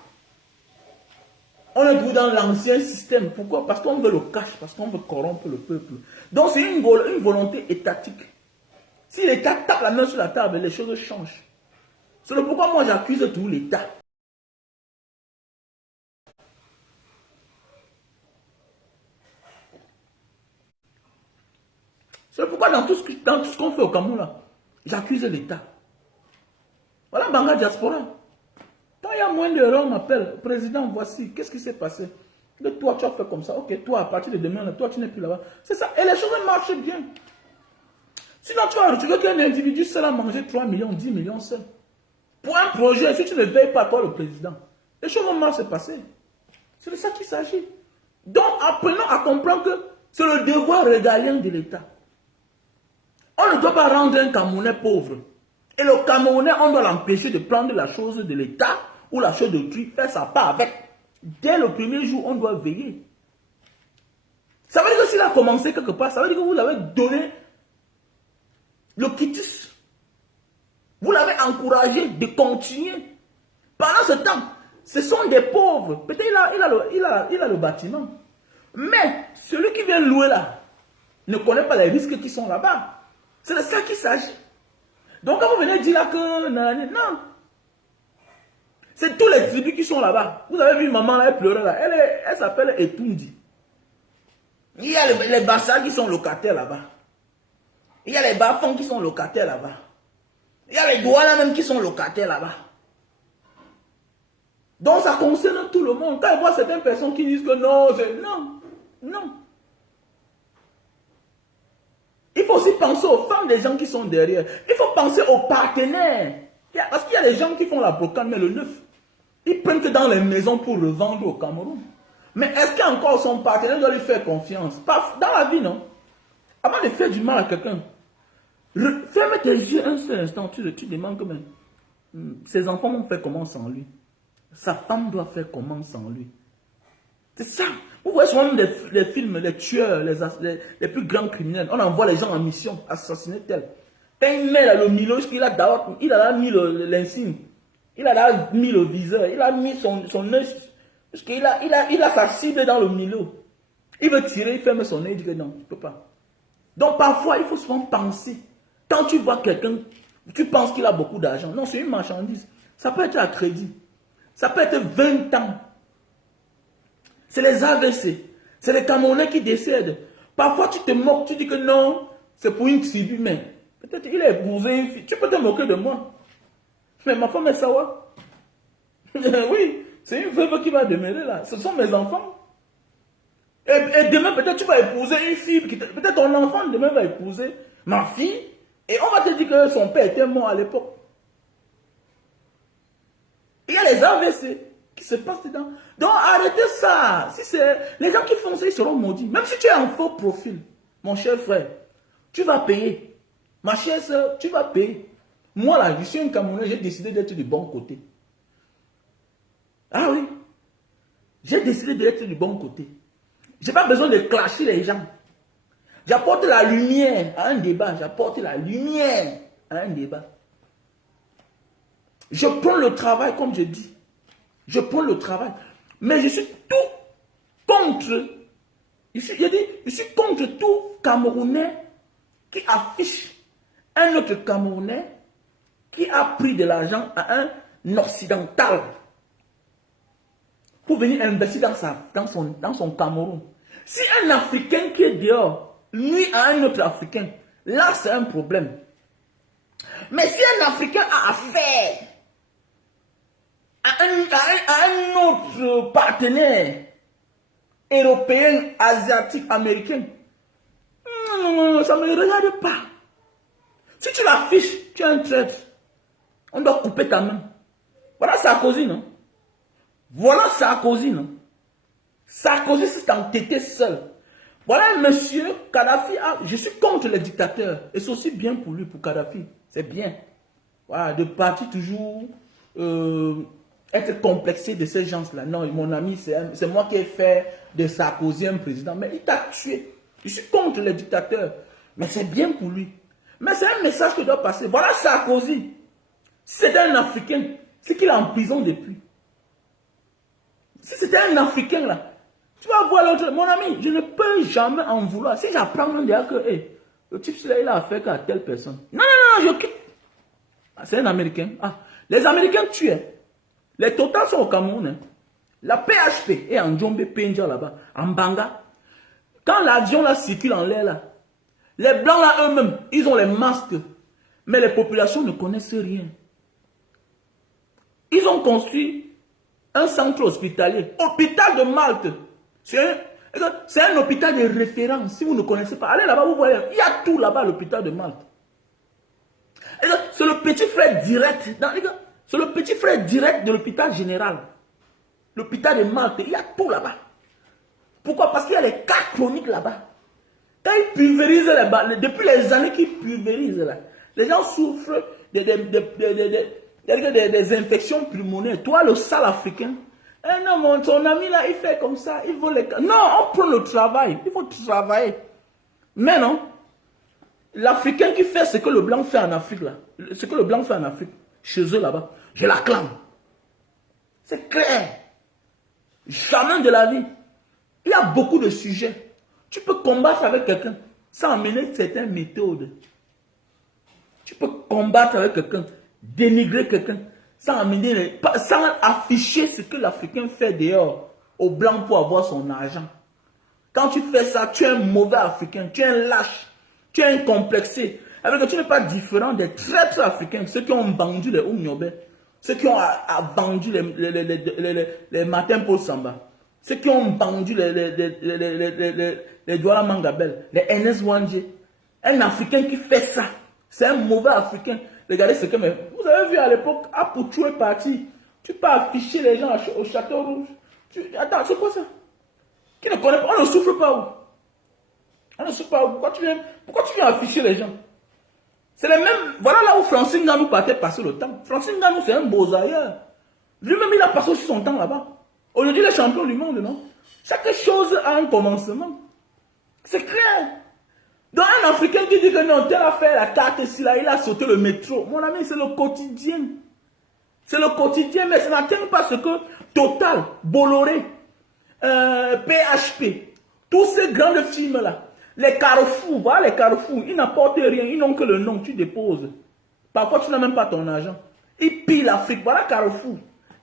On est toujours dans l'ancien système. Pourquoi? Parce qu'on veut le cash, parce qu'on veut corrompre le peuple. Donc c'est une volonté étatique. Si l'État tape la main sur la table, les choses changent. C'est pourquoi moi j'accuse tout l'État. C'est pourquoi dans tout ce qu'on fait au Cameroun là, j'accuse l'État. Voilà Banga Diaspora. Quand il y a moins d'erreurs, on m'appelle, président, voici, qu'est-ce qui s'est passé? Que toi tu as fait comme ça, ok, toi à partir de demain, là, toi tu n'es plus là-bas. C'est ça, et les choses marchent bien. Sinon tu vas retrouver qu'un individu seul a mangé 3 millions, 10 millions seul. Pour un projet, si tu ne veilles pas toi le président, les choses vont mal se passer. C'est de ça qu'il s'agit. Donc apprenons à comprendre que c'est le devoir régalien de l'État. On ne doit pas rendre un Camerounais pauvre. Et le Camerounais, on doit l'empêcher de prendre la chose de l'État ou la chose d'autrui, faire sa part avec. Dès le premier jour, on doit veiller. Ça veut dire que s'il a commencé quelque part, ça veut dire que vous l'avez donné le quitus. Vous l'avez encouragé de continuer. Pendant ce temps, ce sont des pauvres. Peut-être il a le bâtiment. Mais celui qui vient louer là ne connaît pas les risques qui sont là-bas. C'est de ça qu'il s'agit. Donc quand vous venez dire là que... Non. C'est tous les tribus qui sont là-bas. Vous avez vu maman là, elle pleurait là. Elle s'appelle Etundi. Il y a les Bassas qui sont locataires là-bas. Il y a les Bafons qui sont locataires là-bas. Il y a les Douala même qui sont locataires là-bas. Donc ça concerne tout le monde. Quand je vois certaines personnes qui disent que non, non. Il faut aussi penser aux femmes des gens qui sont derrière. Il faut penser aux partenaires. Parce qu'il y a des gens qui font la brocante, mais le neuf. Ils prennent que dans les maisons pour revendre au Cameroun. Mais est-ce qu'encore son partenaire doit lui faire confiance? Pas dans la vie, non. Avant de faire du mal à quelqu'un, ferme tes yeux un seul instant, tu demandes que même, ses enfants vont faire comment sans lui? Sa femme doit faire comment sans lui? C'est ça. Vous voyez souvent les films, les tueurs, les plus grands criminels. On envoie les gens en mission, assassiner tel. Quand il met là, le Milo, il a mis l'insigne. Il a mis le viseur. Il a mis son œil. Parce qu'il a sa cible dans le Milo. Il veut tirer, il ferme son œil, il dit que non, il ne peut pas. Donc parfois, il faut souvent penser. Quand tu vois quelqu'un, tu penses qu'il a beaucoup d'argent. Non, c'est une marchandise. Ça peut être à crédit. Ça peut être 20 ans. C'est les AVC. C'est les Camerounais qui décèdent. Parfois, tu te moques, tu dis que non, c'est pour une tribu, mais peut-être il a épousé une fille. Tu peux te moquer de moi. Mais ma femme est sawa. Oui, c'est une veuve qui va demeurer là. Ce sont mes enfants. Et demain, peut-être tu vas épouser une fille. Peut-être ton enfant demain va épouser ma fille. Et on va te dire que son père était mort à l'époque. Il y a les AVC qui se passent dedans. Donc arrêtez ça. Si c'est les gens qui font ça, ils seront maudits. Même si tu es un faux profil, mon cher frère, tu vas payer. Ma chère soeur, tu vas payer. Moi là, je suis un Camerounais, j'ai décidé d'être du bon côté. Ah oui. J'ai décidé d'être du bon côté. Je n'ai pas besoin de clasher les gens. J'apporte la lumière à un débat. J'apporte la lumière à un débat. Je prends le travail, comme je dis. Je prends le travail. Mais je suis tout contre. Je suis contre tout Camerounais qui affiche un autre Camerounais qui a pris de l'argent à un occidental pour venir investir dans son Cameroun. Si un Africain qui est dehors nuit à un autre Africain, là c'est un problème. Mais si un Africain a affaire à un autre partenaire européen, asiatique, américain, non, ça ne me regarde pas. Si tu l'affiches, tu es un traître. On doit couper ta main. Voilà Sarkozy, non? Voilà Sarkozy, non? Sarkozy s'est entêté seul. Voilà un monsieur, Kadhafi, je suis contre les dictateurs. Et c'est aussi bien pour lui, pour Kadhafi. C'est bien. Voilà, de partir toujours être complexé de ces gens-là. Non, mon ami, c'est moi qui ai fait de Sarkozy un président. Mais il t'a tué. Je suis contre les dictateurs. Mais c'est bien pour lui. Mais c'est un message que doit passer. Voilà Sarkozy. C'est un Africain. C'est qu'il est en prison depuis. Si c'était un Africain là, tu vas voir l'autre. Mon ami, je ne peux jamais en vouloir. Si j'apprends on dirait que le type là, il a affaire qu'à telle personne. Non, je quitte. Ah, c'est un Américain. Ah, les Américains tuent. Les Total sont au Cameroun. Hein. La PHP est en Djombe, Penja là-bas, en Banga. Quand l'avion là circule en l'air là, les Blancs là eux-mêmes, ils ont les masques. Mais les populations ne connaissent rien. Ils ont construit un centre hospitalier. Hôpital de Malte. C'est un hôpital de référence. Si vous ne connaissez pas, allez là-bas, vous voyez. Il y a tout là-bas, l'hôpital de Malte. C'est le petit frère direct. C'est le petit frère direct de l'hôpital général. L'hôpital de Malte. Il y a tout là-bas. Pourquoi? Parce qu'il y a les cas chroniques là-bas. Quand ils pulvérisent là-bas, depuis les années qu'ils pulvérisent là, les gens souffrent des infections pulmonaires. Toi, le sale africain, non, ton ami là, il fait comme ça, il veut les... Non, on prend le travail, il faut travailler. Mais non, l'Africain qui fait ce que le blanc fait en Afrique là, ce que le blanc fait en Afrique, chez eux là-bas, je l'acclame. C'est clair. Jamais de la vie. Il y a beaucoup de sujets. Tu peux combattre avec quelqu'un sans amener certaines méthodes. Tu peux combattre avec quelqu'un, dénigrer quelqu'un, sans afficher ce que l'Africain fait dehors au blanc pour avoir son argent. Quand tu fais ça, tu es un mauvais Africain, tu es un lâche, tu es un complexé. Avec que tu n'es pas différent des traîtres africains, ceux qui ont vendu les Oumniobé, ceux qui ont vendu les matins pour Samba, ceux qui ont vendu les Douala Mangabel, les NS Wanje. Un Africain qui fait ça, c'est un mauvais Africain. Regardez ce que... Vous avez vu à l'époque, Apoutou est parti. Tu peux afficher les gens au Château Rouge. Attends, c'est quoi ça? Qui ne connaît pas? On ne souffre pas où? On ne souffre pas où? Pourquoi tu viens afficher les gens? C'est les mêmes... Voilà là où Francine Nganou partait passer le temps. Francine Nganou, c'est un beau ailleurs. Lui-même, il a passé aussi son temps là-bas. Aujourd'hui, il est champion du monde, non? Chaque chose a un commencement. C'est clair. Donc un Africain qui dit que non, tel a fait la carte ici, là, il a sauté le métro. Mon ami, c'est le quotidien. C'est le quotidien, mais ça n'atteint pas ce que Total, Bolloré, PHP, tous ces grands films-là, les Carrefour, voilà les Carrefour, ils n'apportent rien, ils n'ont que le nom, tu déposes. Parfois, tu n'as même pas ton argent. Ils pillent l'Afrique, voilà Carrefour,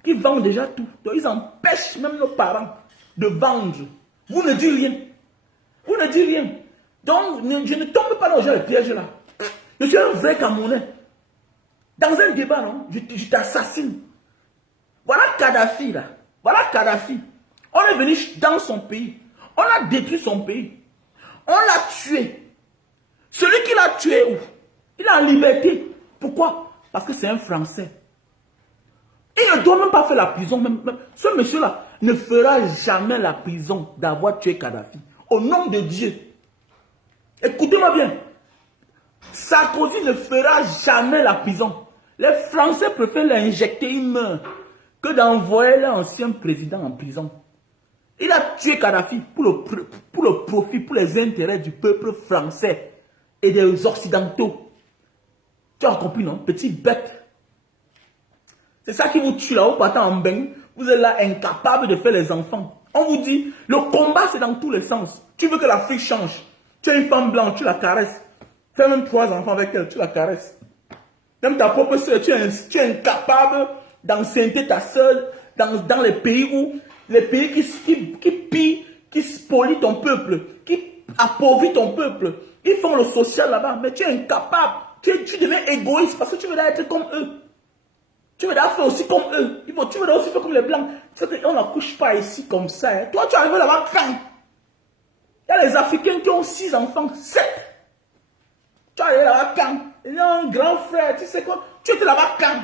qui vendent déjà tout. Donc, ils empêchent même nos parents de vendre. Vous ne dites rien. Vous ne dites rien. Donc, je ne tombe pas dans le piège là. Je suis un vrai Camerounais. Dans un débat, non, je t'assassine. Voilà Kadhafi là. Voilà Kadhafi. On est venu dans son pays. On a détruit son pays. On l'a tué. Celui qui l'a tué, où? Il est en liberté. Pourquoi? Parce que c'est un Français. Il ne doit même pas faire la prison. Ce monsieur-là ne fera jamais la prison d'avoir tué Kadhafi. Au nom de Dieu. Écoutez-moi bien. Sarkozy ne fera jamais la prison. Les Français préfèrent l'injecter, il meurt, que d'envoyer l'ancien président en prison. Il a tué Kadhafi pour le profit, pour les intérêts du peuple français et des Occidentaux. Tu as compris, non? Petit bête. C'est ça qui vous tue là, vous partez en bain. Vous êtes là incapable de faire les enfants. On vous dit, le combat c'est dans tous les sens. Tu veux que l'Afrique change. Tu as une femme blanche, tu la caresses. Fais même 3 enfants avec elle, tu la caresses. Même ta propre soeur, tu es incapable d'enceinte ta soeur dans les pays où, les pays qui pillent, qui spolient ton peuple, qui appauvrit ton peuple. Ils font le social là-bas, mais tu es incapable. Tu deviens égoïste parce que tu veux être comme eux. Tu veux faire aussi comme eux. Tu veux aussi faire comme les blancs. On n'accouche pas ici comme ça. Hein. Toi, tu arrives là-bas quand? Il y a les Africains qui ont 6 enfants, 7. Tu arrives là-bas quand? Il y a un grand frère, tu sais quoi? Tu étais là-bas quand?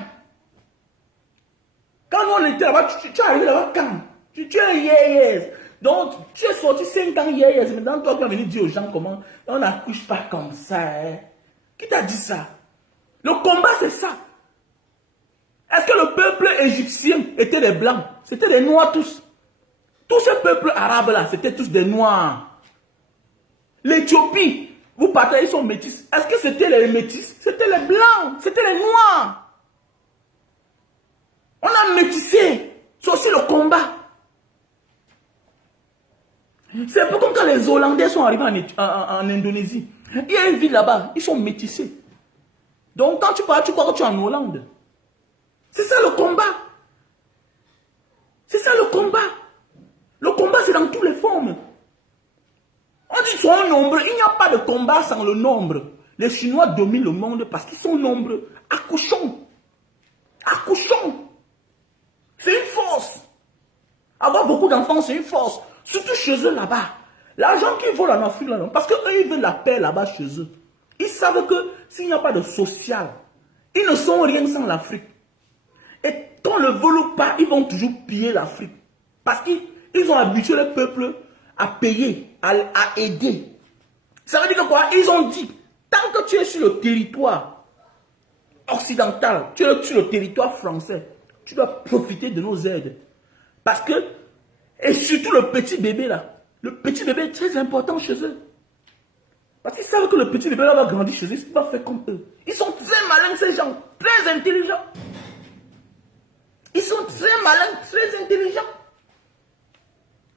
Quand on était là-bas, tu arrives là-bas quand? Tu es yes. Donc, tu es sorti 5 ans yes. Maintenant, toi, tu vas venir dire aux gens comment on n'accouche pas comme ça. Hein. Qui t'a dit ça? Le combat, c'est ça. Est-ce que le peuple égyptien était des blancs? C'était des noirs tous. Tous ces peuples arabes là, c'était tous des noirs. L'Éthiopie, vous partez, ils sont métis. Est-ce que c'était les métis? C'était les blancs, c'était les noirs. On a métissé. C'est aussi le combat. C'est un peu comme quand les Hollandais sont arrivés en Indonésie. Il y a une ville là-bas, ils sont métissés. Donc quand tu parles, tu crois que tu es en Hollande. C'est ça le combat. C'est ça le combat. Le combat, c'est dans toutes les formes. On dit qu'ils sont nombreux. Il n'y a pas de combat sans le nombre. Les Chinois dominent le monde parce qu'ils sont nombreux. Accouchons. Accouchons. C'est une force. Avoir beaucoup d'enfants, c'est une force. Surtout chez eux là-bas. L'argent qu'ils volent en Afrique, là, parce qu'eux, ils veulent la paix là-bas chez eux. Ils savent que s'il n'y a pas de social, ils ne sont rien sans l'Afrique. Et qu'on ne le vole pas, ils vont toujours piller l'Afrique. Parce qu'ils ont habitué le peuple à payer, à aider. Ça veut dire que quoi? Ils ont dit, tant que tu es sur le territoire occidental, tu es sur le territoire français, tu dois profiter de nos aides. Parce que, et surtout le petit bébé là, le petit bébé est très important chez eux. Parce qu'ils savent que le petit bébé là va grandir chez eux, il va faire comme eux. Ils sont très malins ces gens, très intelligents. Ils sont très malins, très intelligents.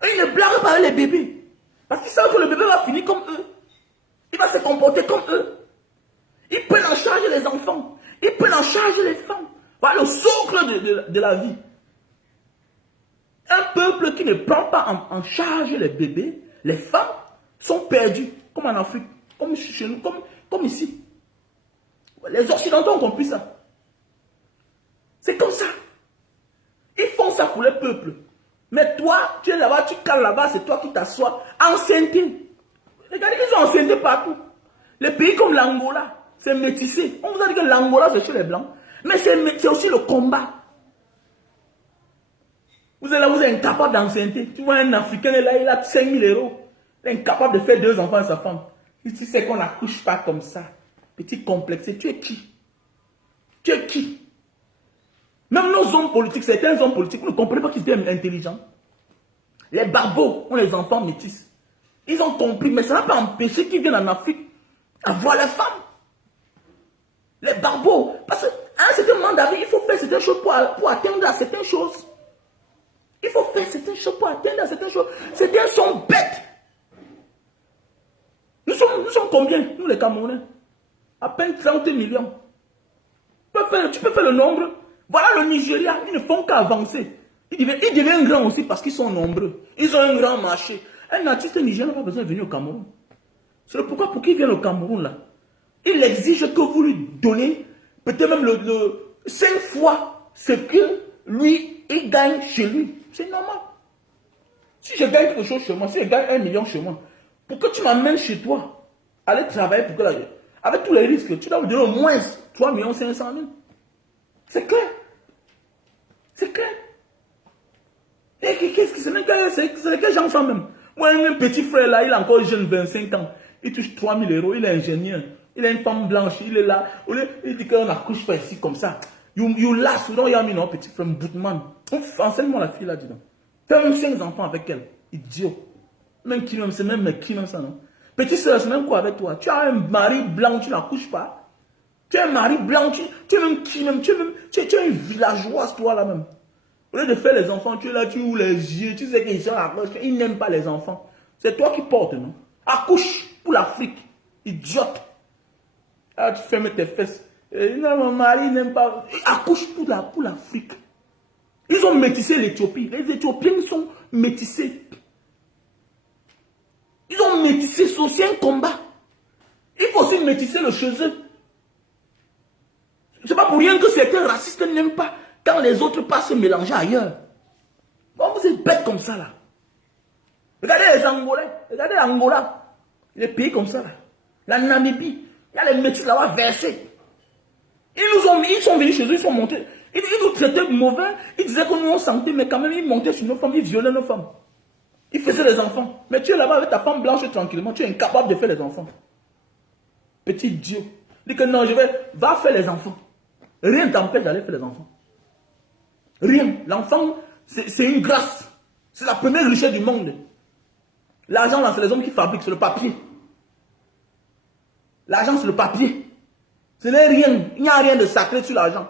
Et ils ne blaguent pas avec les bébés. Parce qu'ils savent que le bébé va finir comme eux. Il va se comporter comme eux. Ils prennent en charge les enfants. Ils prennent en charge les femmes. Voilà le socle de la vie. Un peuple qui ne prend pas en charge les bébés, les femmes, sont perdus. Comme en Afrique, comme chez nous, comme ici. Les Occidentaux ont compris ça. C'est comme ça. Ils font ça pour les peuples. Mais toi, tu es là-bas, tu cales là-bas, c'est toi qui t'assois. Enceinté. Regardez qu'ils sont enceintés partout. Les pays comme l'Angola, c'est métissé. On vous a dit que l'Angola, c'est chez les Blancs. Mais c'est aussi le combat. Vous êtes là, vous êtes incapable d'enceinter. Tu vois un Africain là, il a 5 000 euros. Il est incapable de faire 2 enfants à sa femme. Il dit, c'est qu'on n'accouche pas comme ça. Petit complexé. Tu es qui? Tu es qui? Même nos hommes politiques, certains hommes politiques, vous ne comprenez pas qu'ils étaient intelligents. Les barbeaux ont les enfants métis. Ils ont compris, mais ça n'a pas empêché qu'ils viennent en Afrique avoir les femmes. Les barbeaux. Parce qu'à un certain moment d'arrivée, il faut faire certaines choses pour atteindre à certaines choses. Il faut faire certaines choses pour atteindre à certaines choses. Certains sont bêtes. Nous sommes combien, nous les Camerounais? À peine 30 millions. Tu peux faire le nombre. Voilà le Nigeria, ils ne font qu'avancer. Ils deviennent grands aussi parce qu'ils sont nombreux. Ils ont un grand marché. Un artiste nigérien n'a pas besoin de venir au Cameroun. C'est pourquoi pour qu'il vienne au Cameroun là, il exige que vous lui donnez peut-être même le 5 fois ce que lui, il gagne chez lui. C'est normal. Si je gagne quelque chose chez moi, si je gagne 1 million chez moi, pour que tu m'amènes chez toi, aller travailler pour que avec tous les risques, tu dois me donner au moins 3 500 000. C'est clair. C'est clair. Et qu'est-ce que c'est quel genre de même? Moi, un petit frère là, il a encore jeune, 25 ans. Il touche 3 000 euros, il est ingénieur. Il a une femme blanche, il est là. Il dit qu'on accouche pas ici comme ça. You last, you don't hear me, non, petit frère, Boutman. Enseigne-moi la fille là, dis donc. T'as même 5 enfants avec elle. Idiot. Même qui même, c'est même qui même ça, non? Petit soeur, c'est même quoi avec toi? Tu as un mari blanc, tu n'accouches pas. Tu as un mari blanc, tu es même qui même? Tu es un villageois, toi là même. Au lieu de faire les enfants, tu es là, tu ouvres les yeux, tu sais qu'ils sont à gauche, ils n'aiment pas les enfants. C'est toi qui portes, non? Accouche pour l'Afrique. Idiote. Ah, tu fermes tes fesses. Non, mon mari n'aime pas. Accouche pour l'Afrique. Ils ont métissé l'Éthiopie. Les Éthiopiens sont métissés. Ils ont métissé, c'est aussi un combat. Il faut aussi métisser le chez eux. C'est pas pour rien que certains racistes n'aiment pas quand les autres passent se mélanger ailleurs. Bon, vous êtes bêtes comme ça là. Regardez les Angolais, regardez l'Angola, les pays comme ça là. La Namibie, il y a les métis là-bas versés. Ils sont venus chez eux, ils sont montés. Ils nous traitaient mauvais, ils disaient que nous on sentait, mais quand même ils montaient sur nos femmes, ils violaient nos femmes. Ils faisaient les enfants. Mais tu es là-bas avec ta femme blanche tranquillement, tu es incapable de faire les enfants. Petit Dieu. Dis que non, va faire les enfants. Rien ne t'empêche d'aller faire les enfants. Rien. L'enfant, c'est une grâce. C'est la première richesse du monde. L'argent, là, c'est les hommes qui fabriquent, c'est le papier. L'argent, c'est le papier. Ce n'est rien. Il n'y a rien de sacré sur l'argent.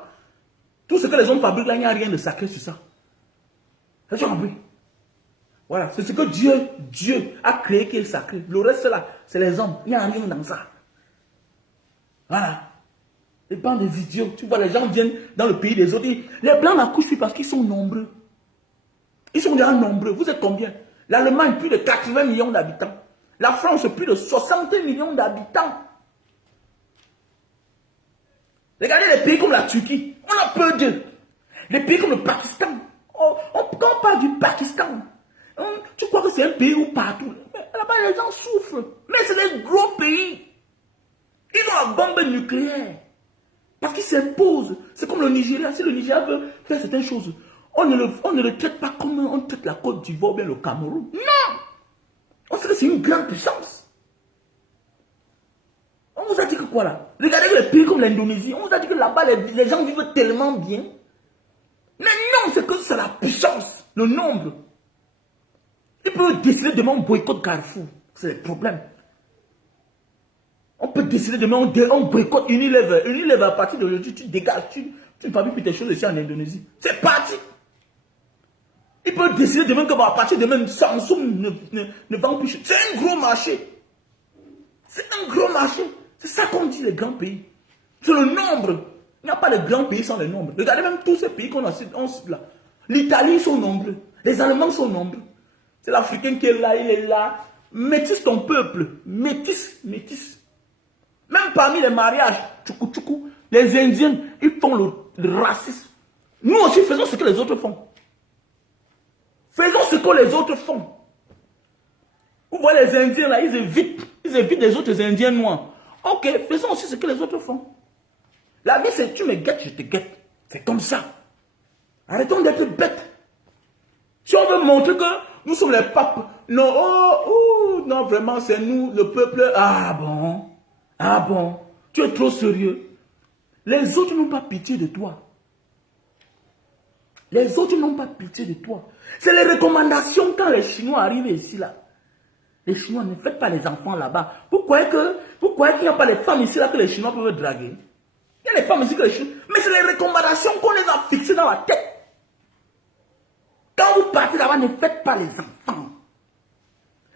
Tout ce que les hommes fabriquent, là, il n'y a rien de sacré sur ça. Tu as compris? Voilà. C'est ce que Dieu a créé qui est sacré. Le reste, là, c'est les hommes. Il n'y a rien dans ça. Voilà. Les bandes des idiots. Tu vois, les gens viennent dans le pays des autres. Les blancs n'accouchent plus parce qu'ils sont nombreux. Ils sont déjà nombreux. Vous êtes combien? L'Allemagne, plus de 80 millions d'habitants. La France, plus de 60 millions d'habitants. Regardez les pays comme la Turquie. On a peur d'eux. Les pays comme le Pakistan. Quand on parle du Pakistan, tu crois que c'est un pays où partout. Là-bas, les gens souffrent. Mais c'est des gros pays. Ils ont la bombe nucléaire. Parce qu'ils s'imposent. C'est comme le Nigeria. Si le Nigeria veut faire certaines choses, on ne le traite pas comme on traite la Côte d'Ivoire ou bien le Cameroun. Non! On sait que c'est une grande puissance. On vous a dit que quoi là? Regardez les pays comme l'Indonésie. On vous a dit que là-bas, les gens vivent tellement bien. Mais non, c'est que c'est la puissance, le nombre. Ils peuvent décider demain on boycotte Carrefour. C'est le problème. On peut décider demain on boycotte Unilever. Unilever, à partir d'aujourd'hui, tu dégages. Tu ne fabriques plus tes choses ici en Indonésie. C'est parti. Ils peuvent décider demain que à partir de demain, Samsung ne vend plus. C'est un gros marché. C'est un gros marché. C'est ça qu'on dit les grands pays. C'est le nombre. Il n'y a pas de grands pays sans le nombre. Regardez même tous ces pays qu'on a là. L'Italie sont nombreux. Les Allemands sont nombreux. C'est l'Africain qui est là, il est là. Métisse ton peuple. Métisse. Même parmi les mariages, tchoukou, les Indiens, ils font le racisme. Nous aussi faisons ce que les autres font. Faisons ce que les autres font. Vous voyez les Indiens là, ils évitent les autres Indiens noirs. Ok, faisons aussi ce que les autres font. La vie c'est tu me guettes, je te guette. C'est comme ça. Arrêtons d'être bêtes. Si on veut montrer que nous sommes les papes, non, non vraiment c'est nous, le peuple. Ah bon, tu es trop sérieux. Les autres n'ont pas pitié de toi. Les autres n'ont pas pitié de toi. C'est les recommandations quand les Chinois arrivent ici, là. Les Chinois, ne faites pas les enfants là-bas. Vous croyez qu'il n'y a pas de femmes ici, là, que les Chinois peuvent draguer? Il y a des femmes ici que les Chinois... Mais c'est les recommandations qu'on les a fixées dans la tête. Quand vous partez là-bas, ne faites pas les enfants.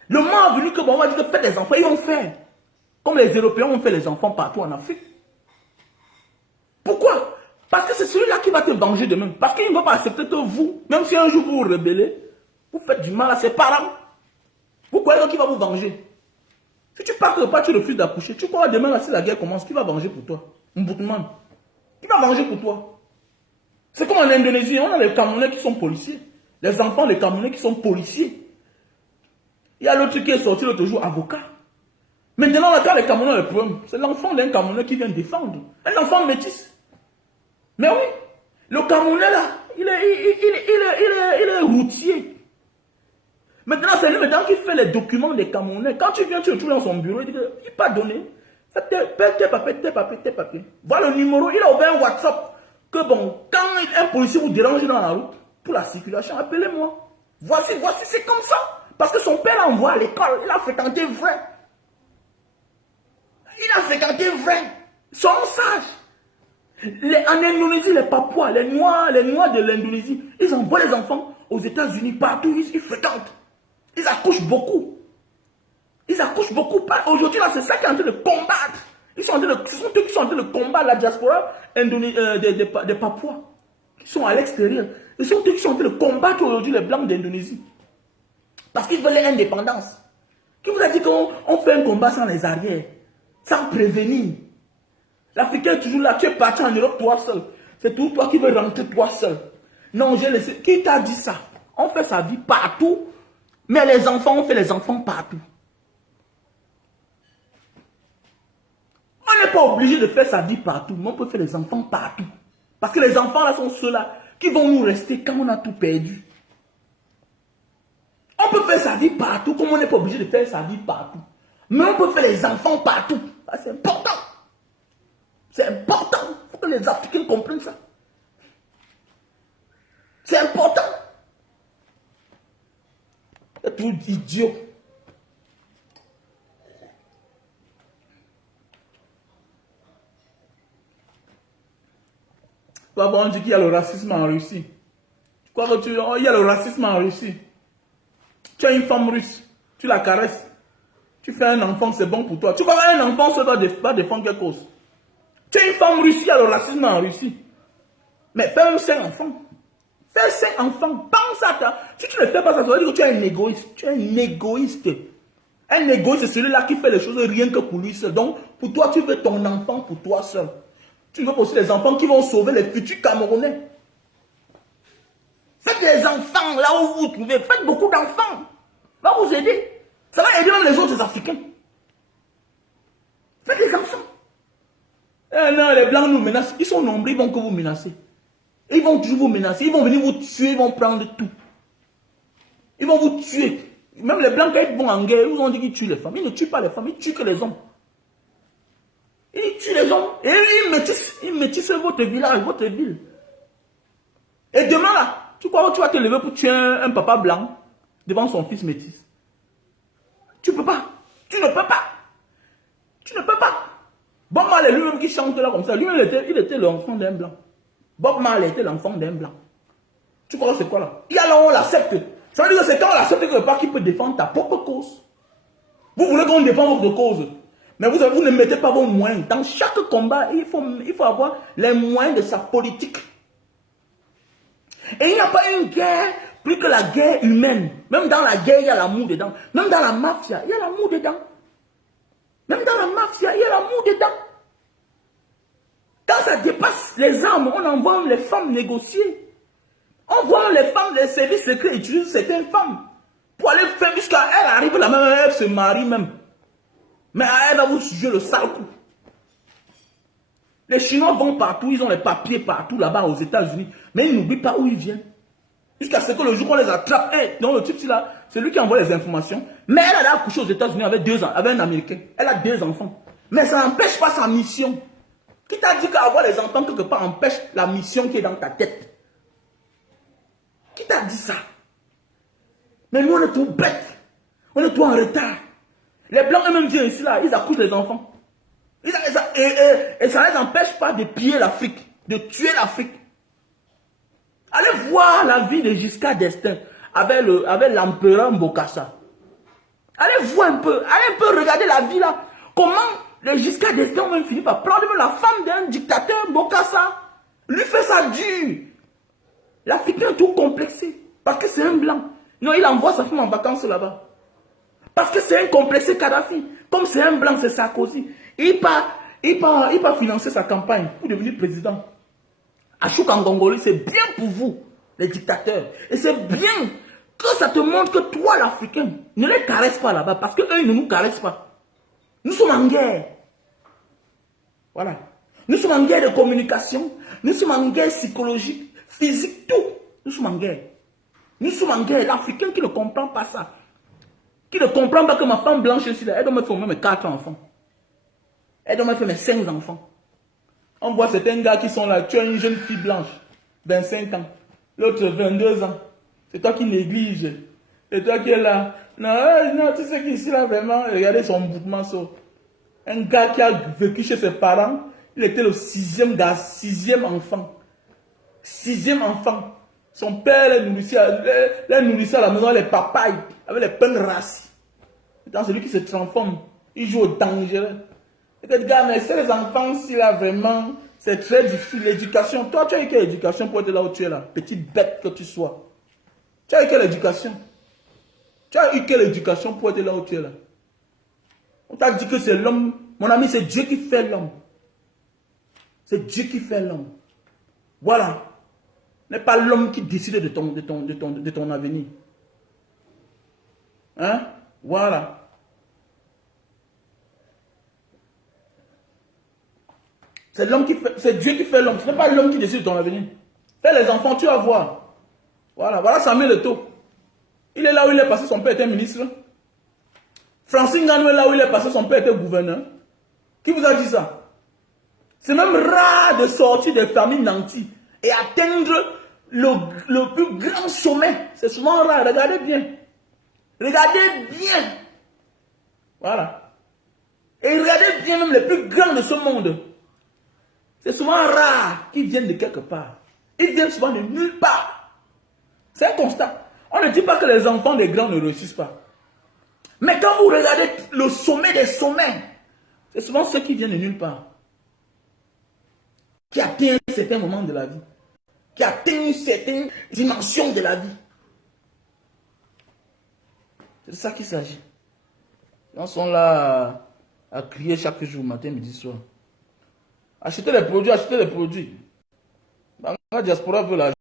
Le moment est venu que, bon, on va dire que faites les enfants, ils vont faire. Comme les Européens ont fait les enfants partout en Afrique. Pourquoi? Parce que c'est celui-là qui va te venger demain. Parce qu'il ne va pas accepter que vous, même si un jour vous vous rebellez, vous faites du mal à ses parents. Vous croyez qu'il va vous venger? Si tu pars pas, tu refuses d'accoucher. Tu crois demain, là, si la guerre commence, qui va venger pour toi? Mboutman. Qui va venger pour toi? C'est comme en Indonésie, on a les Camerounais qui sont policiers. Les enfants des Camerounais qui sont policiers. Il y a l'autre qui est sorti l'autre jour, avocat. Maintenant, quand les Camerounais ont le problème, c'est l'enfant d'un Camerounais qui vient défendre. Un enfant métis. Mais oui, le Camerounais là, il est routier. Maintenant, c'est lui maintenant qui fait les documents des Camerounais. Quand tu viens, tu le trouves dans son bureau, il dit qu'il n'est pas donné. Fais tes papiers. Voilà le numéro, il a ouvert un WhatsApp. Que bon, quand un policier vous dérange dans la route, pour la circulation, appelez-moi. Voici, c'est comme ça. Parce que son père l'envoie à l'école, il a fréquenté vrai. Ils sont sages. En Indonésie, les Papouas, les Noirs de l'Indonésie, ils envoient les enfants aux États-Unis, partout, ils fréquentent. Ils accouchent beaucoup. Aujourd'hui, là, c'est ça qui est en train de combattre. Ce sont eux qui sont en train de combattre la diaspora des Papouas, qui sont à l'extérieur. Ce sont eux qui sont en train de combattre aujourd'hui les Blancs d'Indonésie. Parce qu'ils veulent l'indépendance. Qui vous a dit qu'on fait un combat sans les arrières, sans prévenir? L'Africain est toujours là, tu es parti en Europe toi seul. C'est toujours toi qui veux rentrer toi seul. Non, j'ai laissé. Qui t'a dit ça? On fait sa vie partout, mais les enfants, on fait les enfants partout. On n'est pas obligé de faire sa vie partout, mais on peut faire les enfants partout. Parce que les enfants là sont ceux-là qui vont nous rester quand on a tout perdu. On peut faire sa vie partout, comme on n'est pas obligé de faire sa vie partout. Mais on peut faire les enfants partout. C'est important. C'est important. Il faut que les Africains comprennent ça. C'est important. C'est tout idiot. On dit qu'il y a le racisme en Russie. Tu crois que il y a le racisme en Russie? Tu as une femme russe, tu la caresses. Tu fais un enfant, c'est bon pour toi. Tu vois, un enfant, ça doit défendre quelque chose. Tu as une femme russe, il y a le racisme en Russie. Mais fais un 5 enfants. Fais 5 enfants. Pense à ça. Si tu ne fais pas ça, ça veut dire que tu es un égoïste. Tu es un égoïste. Un égoïste, c'est celui-là qui fait les choses rien que pour lui seul. Donc, pour toi, tu veux ton enfant pour toi seul. Tu veux aussi les enfants qui vont sauver les futurs Camerounais. Faites des enfants là où vous vous trouvez. Faites beaucoup d'enfants. Ça va vous aider. Ça va aider même les autres Africains. Faites des enfants. Eh non, les Blancs nous menacent. Ils sont nombreux, ils vont que vous menacer. Ils vont toujours vous menacer. Ils vont venir vous tuer, ils vont prendre tout. Ils vont vous tuer. Même les Blancs, quand ils vont en guerre, ils vous ont dit qu'ils tuent les femmes. Ils ne tuent pas les femmes, ils tuent que les hommes. Ils tuent les hommes. Et ils métissent votre village, votre ville. Et demain là, tu crois que tu vas te lever pour tuer un papa blanc devant son fils métis? Tu ne peux pas. Tu ne peux pas. Tu ne peux pas. Bob Marley lui-même qui chante là comme ça, lui-même il était l'enfant d'un blanc. Bob Marley était l'enfant d'un blanc. Tu crois que c'est quoi là? Il y a là où on l'accepte. Ça veut dire que c'est quand on l'accepte quelque part qu'il peut défendre ta propre cause. Vous voulez qu'on défende votre cause. Mais vous ne mettez pas vos moyens. Dans chaque combat, il faut avoir les moyens de sa politique. Et il n'y a pas une guerre plus que la guerre humaine. Même dans la guerre, il y a l'amour dedans. Même dans la mafia, il y a l'amour dedans. Même dans la mafia, il y a l'amour dedans. Quand ça dépasse les armes, on envoie les femmes négocier. On voit les femmes des services secrets utiliser certaines femmes pour aller faire jusqu'à elle arrive là même, elle se marie même. Mais elle va vous suivre le sale coup. Les Chinois vont partout, ils ont les papiers partout là-bas aux États-Unis, mais ils n'oublient pas où ils viennent. Jusqu'à ce que le jour qu'on les attrape, donc le type là, c'est lui qui envoie les informations. Mais elle a accouché aux États-Unis avec 2 ans, avec un Américain. Elle a 2 enfants. Mais ça n'empêche pas sa mission. Qui t'a dit qu'avoir les enfants quelque part empêche la mission qui est dans ta tête? Qui t'a dit ça? Mais nous, on est tout bêtes. On est tout en retard. Les Blancs eux-mêmes viennent ici, là, ils accouchent les enfants. Et ça ne les empêche pas de piller l'Afrique, de tuer l'Afrique. Allez voir la vie de Giscard d'Estaing avec l'empereur Bokassa. Allez voir un peu, regarder la vie là. Comment les Giscard d'Estaing ont même fini par prendre la femme d'un dictateur Bokassa. Lui fait ça dur. L'Africain est tout complexé. Parce que c'est un blanc. Non, il envoie sa femme en vacances là-bas. Parce que c'est un complexé Kadhafi. Comme c'est un blanc, c'est Sarkozy. Il part financer sa campagne pour devenir président. Achouk en Gongoli, c'est bien pour vous, les dictateurs. Et c'est bien que ça te montre que toi, l'Africain, ne les caresse pas là-bas. Parce qu'eux, ils ne nous caressent pas. Nous sommes en guerre. Voilà. Nous sommes en guerre de communication. Nous sommes en guerre psychologique, physique, tout. Nous sommes en guerre. Nous sommes en guerre. L'Africain qui ne comprend pas ça. Qui ne comprend pas que ma femme blanche ici, elle doit me faire mes 4 enfants. Elle doit me faire mes 5 enfants. On voit certains gars qui sont là. Tu as une jeune fille blanche, 25 ans. L'autre, 22 ans. C'est toi qui négliges. C'est toi qui es là. Non, non, tu sais qu'ici, là, vraiment, regardez son mouvement. Un gars qui a vécu chez ses parents, il était le 6e gars, 6e enfant. 6e enfant. Son père les nourrissait à la maison, les papayes, avec les pains rassis. C'est celui qui se transforme. Il joue au dangereux. Et dit, gars, mais c'est les enfants, si là, vraiment, c'est très difficile. L'éducation, toi, tu as eu quelle éducation pour être là où tu es là? Petite bête que tu sois. Tu as eu quelle éducation? Tu as eu quelle éducation pour être là où tu es là? On t'a dit que c'est l'homme. Mon ami, c'est Dieu qui fait l'homme. C'est Dieu qui fait l'homme. Voilà. Ce n'est pas l'homme qui décide de ton avenir. Hein? Voilà. C'est l'homme qui fait, c'est Dieu qui fait l'homme. Ce n'est pas l'homme qui décide de ton avenir. Fais les enfants, tu vas voir. Voilà, voilà Samuel Eto'o. Il est là où il est passé, son père était ministre. Francine Ngannou est là où il est passé, son père était gouverneur. Qui vous a dit ça? C'est même rare de sortir des familles nantis et atteindre le plus grand sommet. C'est souvent rare. Regardez bien. Regardez bien. Voilà. Et regardez bien même les plus grands de ce monde. C'est souvent rare qu'ils viennent de quelque part. Ils viennent souvent de nulle part. C'est un constat. On ne dit pas que les enfants des grands ne réussissent pas. Mais quand vous regardez le sommet des sommets, c'est souvent ceux qui viennent de nulle part. Qui atteignent un certain moment de la vie. Qui atteignent une certaine dimension de la vie. C'est de ça qu'il s'agit. Ils sont là à crier chaque jour, matin, midi, soir. Achetez les produits, achetez les produits. La diaspora veut l'argent.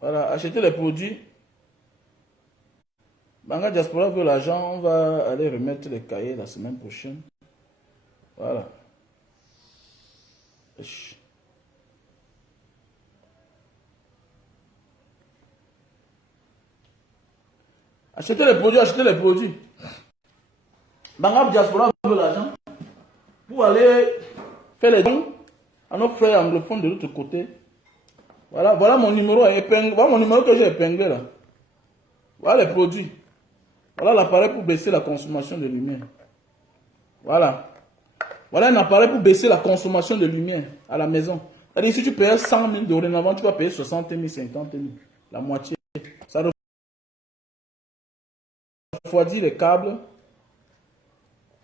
Voilà, achetez les produits. Banga Diaspora veut l'argent, on va aller remettre les cahiers la semaine prochaine. Voilà. Achetez les produits, achetez les produits. Banga Diaspora veut l'argent pour aller faire les dons à nos frères anglophones de l'autre côté. Voilà, voilà mon numéro épinglé. Voilà mon numéro que j'ai épinglé là. Voilà les produits. Voilà l'appareil pour baisser la consommation de lumière. Voilà. Voilà un appareil pour baisser la consommation de lumière à la maison. C'est-à-dire si tu payes 100 000 dorénavant, tu vas payer 60 000, 50 000. La moitié. Ça refroidit les câbles.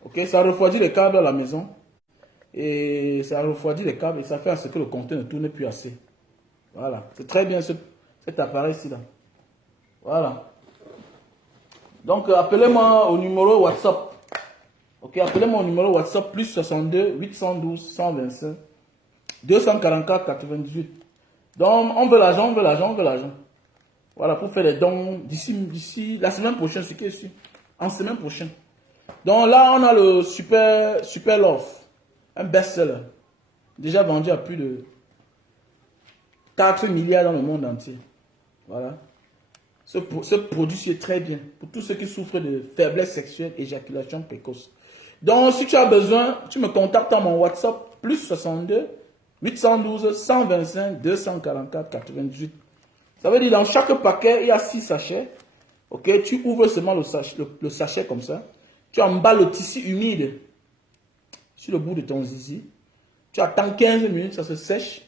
Ok, ça refroidit les câbles à la maison. Et ça refroidit les câbles et ça fait en sorte que le compteur ne tourne plus assez. Voilà. C'est très bien cet appareil-ci là. Voilà. Donc, appelez-moi au numéro WhatsApp. Ok, appelez-moi au numéro WhatsApp plus 62 812 125 244 98. Donc, on veut l'argent, on veut l'argent, on veut l'argent. Voilà, pour faire les dons d'ici la semaine prochaine, ce qui est sûr. En semaine prochaine. Donc là, on a le Super Love. Un best-seller. Déjà vendu à plus de 4 milliards dans le monde entier. Voilà. Ce produit est très bien pour tous ceux qui souffrent de faiblesse sexuelle, éjaculation précoce. Donc, si tu as besoin, tu me contactes à mon WhatsApp, plus 62 812 125 244 98. Ça veut dire dans chaque paquet, il y a 6 sachets. Ok, tu ouvres seulement le sachet comme ça. Tu emballes le tissu humide sur le bout de ton zizi. Tu attends 15 minutes, ça se sèche.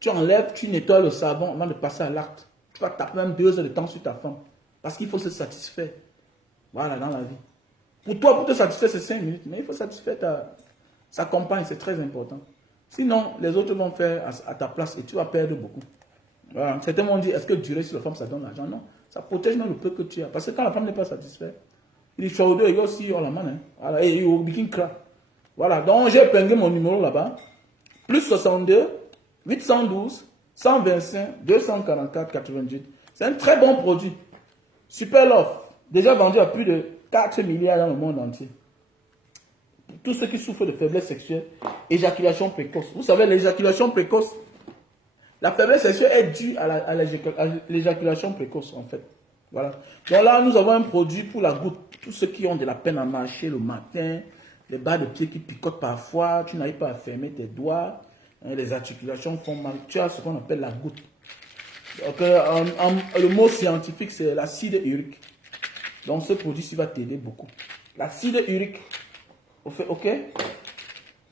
Tu enlèves, tu nettoies le savon avant de passer à l'acte. Tu vas taper même 2 heures de temps sur ta femme. Parce qu'il faut se satisfaire. Voilà, dans la vie. Pour toi, pour te satisfaire, c'est 5 minutes. Mais il faut satisfaire sa compagne, c'est très important. Sinon, les autres vont faire à ta place et tu vas perdre beaucoup. Voilà. Certains m'ont dit, est-ce que durer sur la femme, ça donne l'argent? Non. Ça protège même le peu que tu as. Parce que quand la femme n'est pas satisfaite, il dit, il y a aussi, oh la main, hein. Voilà, et il y a voilà, donc j'ai épinglé mon numéro là-bas. Plus 62 812 125 244 88. C'est un très bon produit. Super Love. Déjà vendu à plus de 4 milliards dans le monde entier. Pour tous ceux qui souffrent de faiblesse sexuelle, éjaculation précoce. Vous savez, l'éjaculation précoce, la faiblesse sexuelle est due à l'éjaculation précoce, en fait. Voilà. Donc là, nous avons un produit pour la goutte. Tous ceux qui ont de la peine à marcher le matin, les bas de pied qui picotent parfois, tu n'arrives pas à fermer tes doigts, hein, les articulations font mal. Tu as ce qu'on appelle la goutte. Donc, le mot scientifique, c'est l'acide urique. Donc, ce produit-ci va t'aider beaucoup. L'acide urique, ok?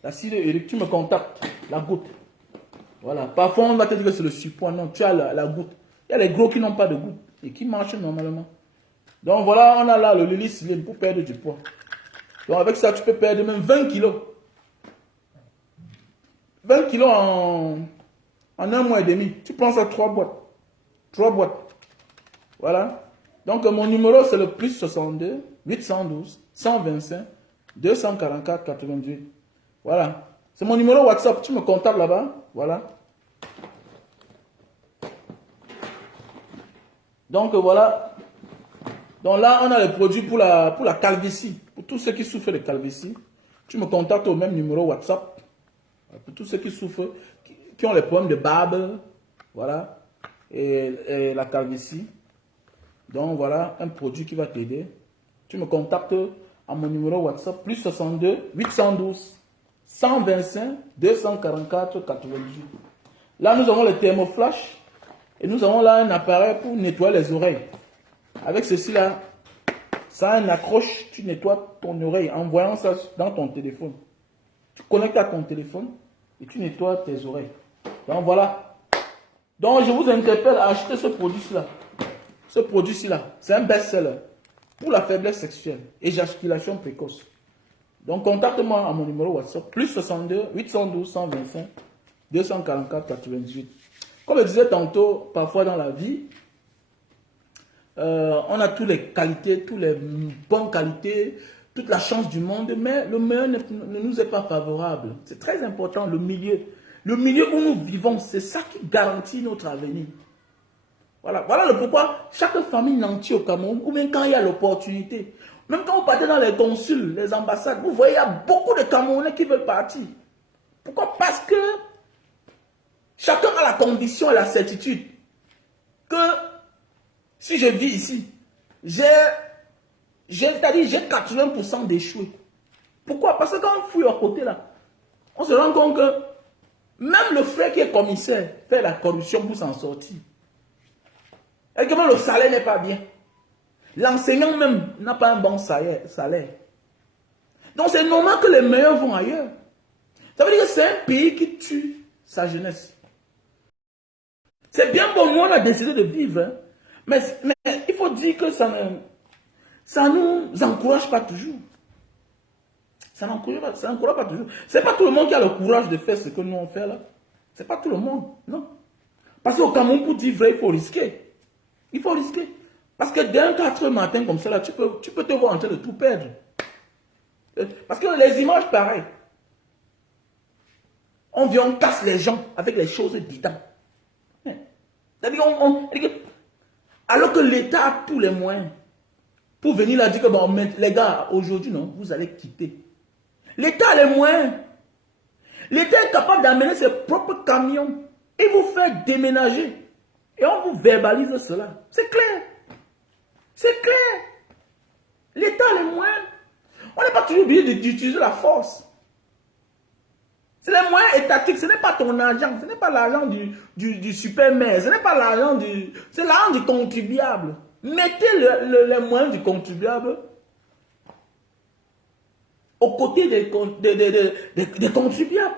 L'acide urique, tu me contactes, la goutte. Voilà. Parfois, on va te dire que c'est le surpoids. Non, tu as la goutte. Il y a les gros qui n'ont pas de goutte et qui marchent normalement. Donc, voilà, on a là le Lily Slim pour perdre du poids. Donc, avec ça, tu peux perdre même 20 kilos. 20 kilos en 1 mois et demi. Tu prends ça 3 boîtes. 3 boîtes. Voilà. Donc, mon numéro, c'est le plus 62 812 125 244 88. Voilà. C'est mon numéro WhatsApp. Tu me contactes là-bas. Voilà. Donc, voilà. Donc là, on a les produits pour la calvitie. Pour tous ceux qui souffrent de calvitie, tu me contactes au même numéro WhatsApp. Pour tous ceux qui souffrent, qui ont les problèmes de barbe, voilà, et la calvitie. Donc voilà, un produit qui va t'aider. Tu me contactes à mon numéro WhatsApp, plus 62 812 125 244 88. Là, nous avons le thermoflash et nous avons là un appareil pour nettoyer les oreilles. Avec ceci-là, ça a une accroche, tu nettoies ton oreille en voyant ça dans ton téléphone. Tu connectes à ton téléphone et tu nettoies tes oreilles. Donc voilà. Donc je vous interpelle à acheter ce produit-là. Ce produit-là, c'est un best-seller pour la faiblesse sexuelle, éjaculation précoce. Donc contacte-moi à mon numéro WhatsApp, plus 62 812 125 244 98. Comme je disais tantôt, parfois dans la vie, on a toutes les qualités, toutes les bonnes qualités, toute la chance du monde, mais le meilleur ne nous est pas favorable. C'est très important, le milieu. Le milieu où nous vivons, c'est ça qui garantit notre avenir. Voilà, voilà le pourquoi chaque famille nantie au Cameroun, ou même quand il y a l'opportunité, même quand vous partez dans les consuls, les ambassades, vous voyez, il y a beaucoup de Camerounais qui veulent partir. Pourquoi? Parce que chacun a la conviction et la certitude que si je vis ici, j'ai 80% d'échoués. Pourquoi? Parce que quand on fouille à côté là, on se rend compte que même le frère qui est commissaire fait la corruption pour s'en sortir. Et que même le salaire n'est pas bien. L'enseignant même n'a pas un bon salaire. Donc c'est normal que les meilleurs vont ailleurs. Ça veut dire que c'est un pays qui tue sa jeunesse. C'est bien bon, nous on a décidé de vivre. Hein. Mais il faut dire que ça ne nous encourage pas toujours. Ça n'encourage pas toujours. C'est pas tout le monde qui a le courage de faire ce que nous on fait là. C'est pas tout le monde, non. Parce qu'au Cameroun, pour dire vrai, il faut risquer. Il faut risquer. Parce que dès un 4 heures matin comme ça, là, tu peux te voir en train de tout perdre. Parce que les images, pareil. On vient, on casse les gens avec les choses dedans. C'est-à-dire, alors que l'État a tous les moyens pour venir là dire que bon, les gars, aujourd'hui, non, vous allez quitter. L'État a les moyens. L'État est capable d'amener ses propres camions et vous faire déménager. Et on vous verbalise cela. C'est clair. C'est clair. L'État a les moyens. On n'est pas toujours obligé d'utiliser la force. C'est les moyens étatique, ce n'est pas ton argent, ce n'est pas l'argent du super-maire, ce n'est pas l'argent du... C'est l'argent du contribuable. Mettez les moyens du contribuable aux côtés des contribuables.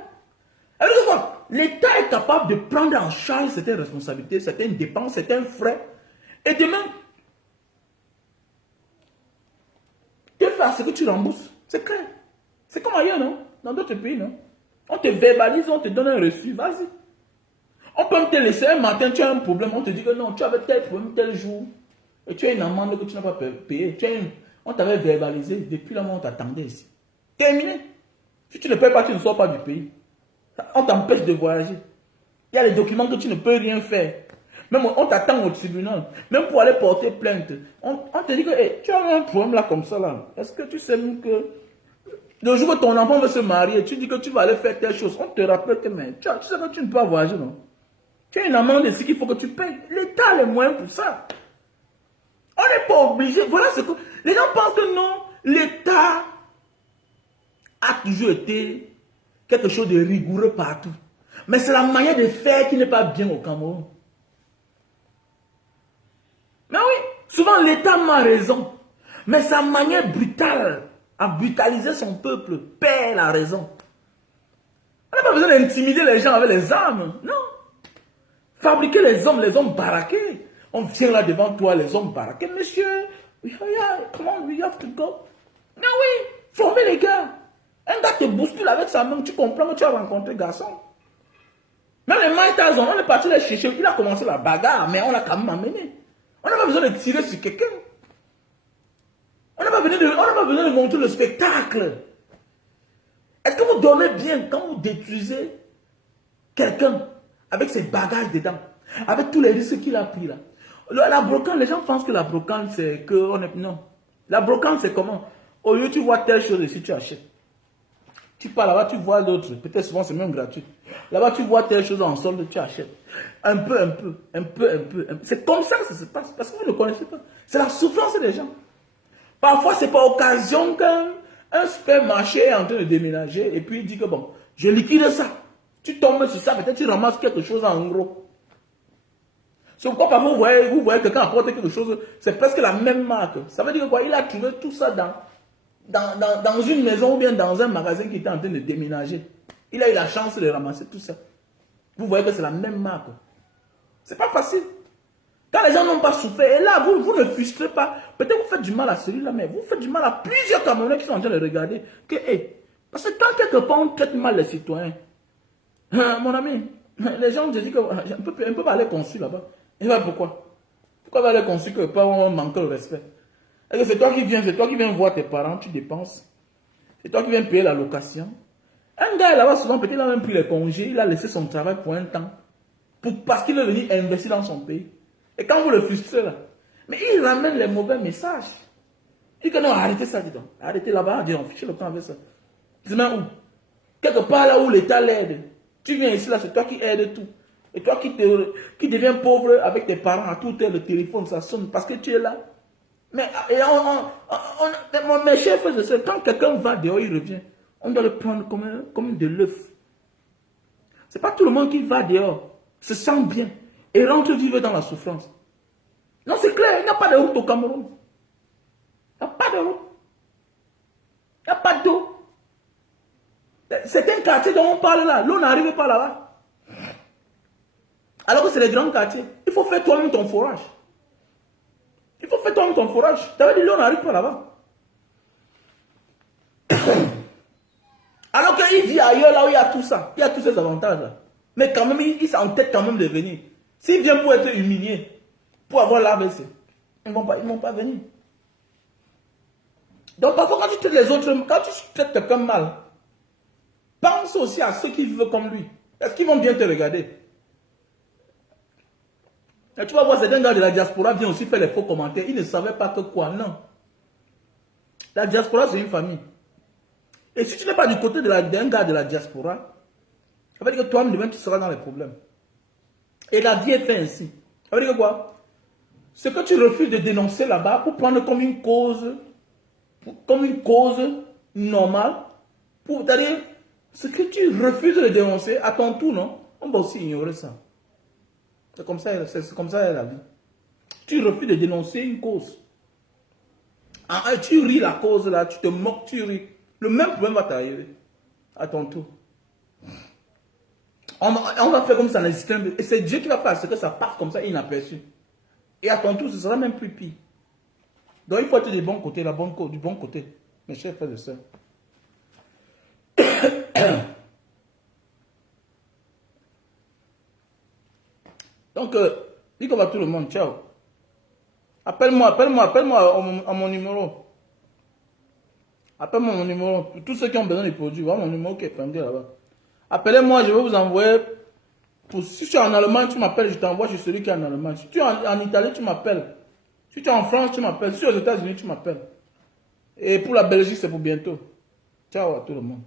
L'État est capable de prendre en charge certaines responsabilités, certaines dépenses, certains frais, et demain, te faire ce que tu rembourses. C'est clair. C'est comme ailleurs, non? Dans d'autres pays, non? On te verbalise, on te donne un reçu, vas-y. On peut te laisser un matin, tu as un problème, on te dit que non, tu avais tel problème tel jour, et tu as une amende que tu n'as pas payée. On t'avait verbalisé, depuis là, on t'attendait ici. Terminé. Si tu ne payes pas, tu ne sors pas du pays. On t'empêche de voyager. Il y a des documents que tu ne peux rien faire. Même on t'attend au tribunal. Même pour aller porter plainte. On te dit que hey, tu as un problème là comme ça là. Est-ce que tu sais que le jour où ton enfant veut se marier, tu dis que tu vas aller faire telle chose. On te rappelle que mais, tu sais que tu ne peux pas voyager, non? Tu as une amende ici qu'il faut que tu payes. L'État a les moyens pour ça. On n'est pas obligé. Voilà ce que... Les gens pensent que non, l'État a toujours été quelque chose de rigoureux partout. Mais c'est la manière de faire qui n'est pas bien au Cameroun. Mais oui, souvent l'État a raison. Mais sa manière brutale à brutaliser son peuple perd la raison. On n'a pas besoin d'intimider les gens avec les armes. Non. Fabriquer les hommes baraqués. On vient là devant toi, les hommes baraqués. Monsieur, comment we have to go? Mais oui, former les gars. Un gars te bouscule avec sa main, tu comprends que tu as rencontré garçon. Même les Mike Tyson, on est parti les chercher, il a commencé la bagarre, mais on l'a quand même amené. On n'a pas besoin de tirer sur quelqu'un. On n'a pas besoin de montrer le spectacle. Est-ce que vous dormez bien quand vous détruisez quelqu'un avec ses bagages dedans, avec tous les risques qu'il a pris là? La brocante, les gens pensent que la brocante c'est que on est... Non. La brocante c'est comment? Au lieu tu vois telle chose ici, tu achètes. Tu pars là-bas, tu vois l'autre. Peut-être souvent c'est même gratuit. Là-bas, tu vois telle chose en solde, tu achètes. Un peu. C'est comme ça que ça se passe. Parce que vous ne connaissez pas. C'est la souffrance des gens. Parfois, c'est par occasion qu'un supermarché est en train de déménager et puis il dit que bon, je liquide ça. Tu tombes sur ça, peut-être tu ramasses quelque chose en gros. C'est pourquoi parfois vous voyez quelqu'un apporter quelque chose, c'est presque la même marque. Ça veut dire quoi? Il a trouvé tout ça dans une maison ou bien dans un magasin qui était en train de déménager. Il a eu la chance de ramasser tout ça. Vous voyez que c'est la même marque. C'est pas facile. Quand les gens n'ont pas souffert, et là, vous ne frustrez pas. Peut-être vous faites du mal à celui-là, mais vous faites du mal à plusieurs Camerounais qui sont en train de regarder. Parce que quand quelque part on traite mal les citoyens, mon ami, les gens se disent qu'on ne peut pas aller conçu là-bas. Et là, pourquoi? Pourquoi aller conçu que pas on manque le respect? C'est toi qui viens voir tes parents, tu dépenses. C'est toi qui viens payer la location. Un gars là-bas, souvent, peut-être il a même pris les congés, il a laissé son travail pour un temps. Parce qu'il est venu investir dans son pays. Et quand vous le frustrez là, mais il ramène les mauvais messages. Il dit que non, arrêtez ça, dis donc. Arrêtez là-bas, on fiche le temps avec ça. C'est même où? Quelque part là où l'État l'aide. Tu viens ici là, c'est toi qui aides tout. Et toi qui deviens pauvre avec tes parents, à tout heure, le téléphone, ça sonne parce que tu es là. Mais mes chers frères et sœurs, quand quelqu'un va dehors, il revient. On doit le prendre comme de l'œuf. Ce n'est pas tout le monde qui va dehors, se sent bien et rentre vivre dans la souffrance. Non, c'est clair, il n'y a pas de route au Cameroun. Il n'y a pas de route. Il n'y a pas d'eau. C'est un quartier dont on parle là. L'eau n'arrive pas là-bas. Alors que c'est les grands quartiers. Il faut faire toi-même ton forage. Il faut faire toi-même ton forage. Tu avais dit l'eau n'arrive pas là-bas. Alors qu'il vit ailleurs là où il y a tout ça. Il y a tous ces avantages-là. Mais quand même, il s'entête quand même de venir. S'il vient pour être humilié, pour avoir l'AVC, ils ne vont pas venir. Donc parfois quand tu traites les autres, quand tu traites quelqu'un mal, pense aussi à ceux qui vivent comme lui. Est-ce qu'ils vont bien te regarder? Et tu vas voir, certains gars de la diaspora viennent aussi faire les faux commentaires. Ils ne savaient pas que quoi, non. La diaspora, c'est une famille. Et si tu n'es pas du côté d'un gars de la diaspora, ça veut dire que toi-même, tu seras dans les problèmes. Et la vie est faite ainsi. Ça veut dire que quoi? Ce que tu refuses de dénoncer là-bas pour prendre comme une cause normale, c'est-à-dire, Ce que tu refuses de dénoncer, à ton tour, non? On va aussi ignorer ça. C'est comme ça, la vie. Tu refuses de dénoncer une cause. Tu ris la cause là, tu te moques, tu ris. Le même problème va t'arriver. À ton tour. On va faire comme ça n'existait pas. Et c'est Dieu qui va faire ce que ça passe comme ça inaperçu. Et à ton tour, ce sera même plus pire. Donc il faut être du bon côté, du bon côté. Mes chers frères et sœurs. Donc, dis qu'on va tout le monde. Ciao. Appelle-moi à mon numéro. Appelle-moi mon numéro. Pour tous ceux qui ont besoin des produits, voilà mon numéro qui est pendant là-bas. Appelez-moi, je vais vous envoyer. Si tu es en Allemagne, tu m'appelles, je t'envoie chez celui qui est en Allemagne. Si tu es en Italie, tu m'appelles. Si tu es en France, tu m'appelles. Si tu es aux États-Unis, tu m'appelles. Et pour la Belgique, c'est pour bientôt. Ciao à tout le monde.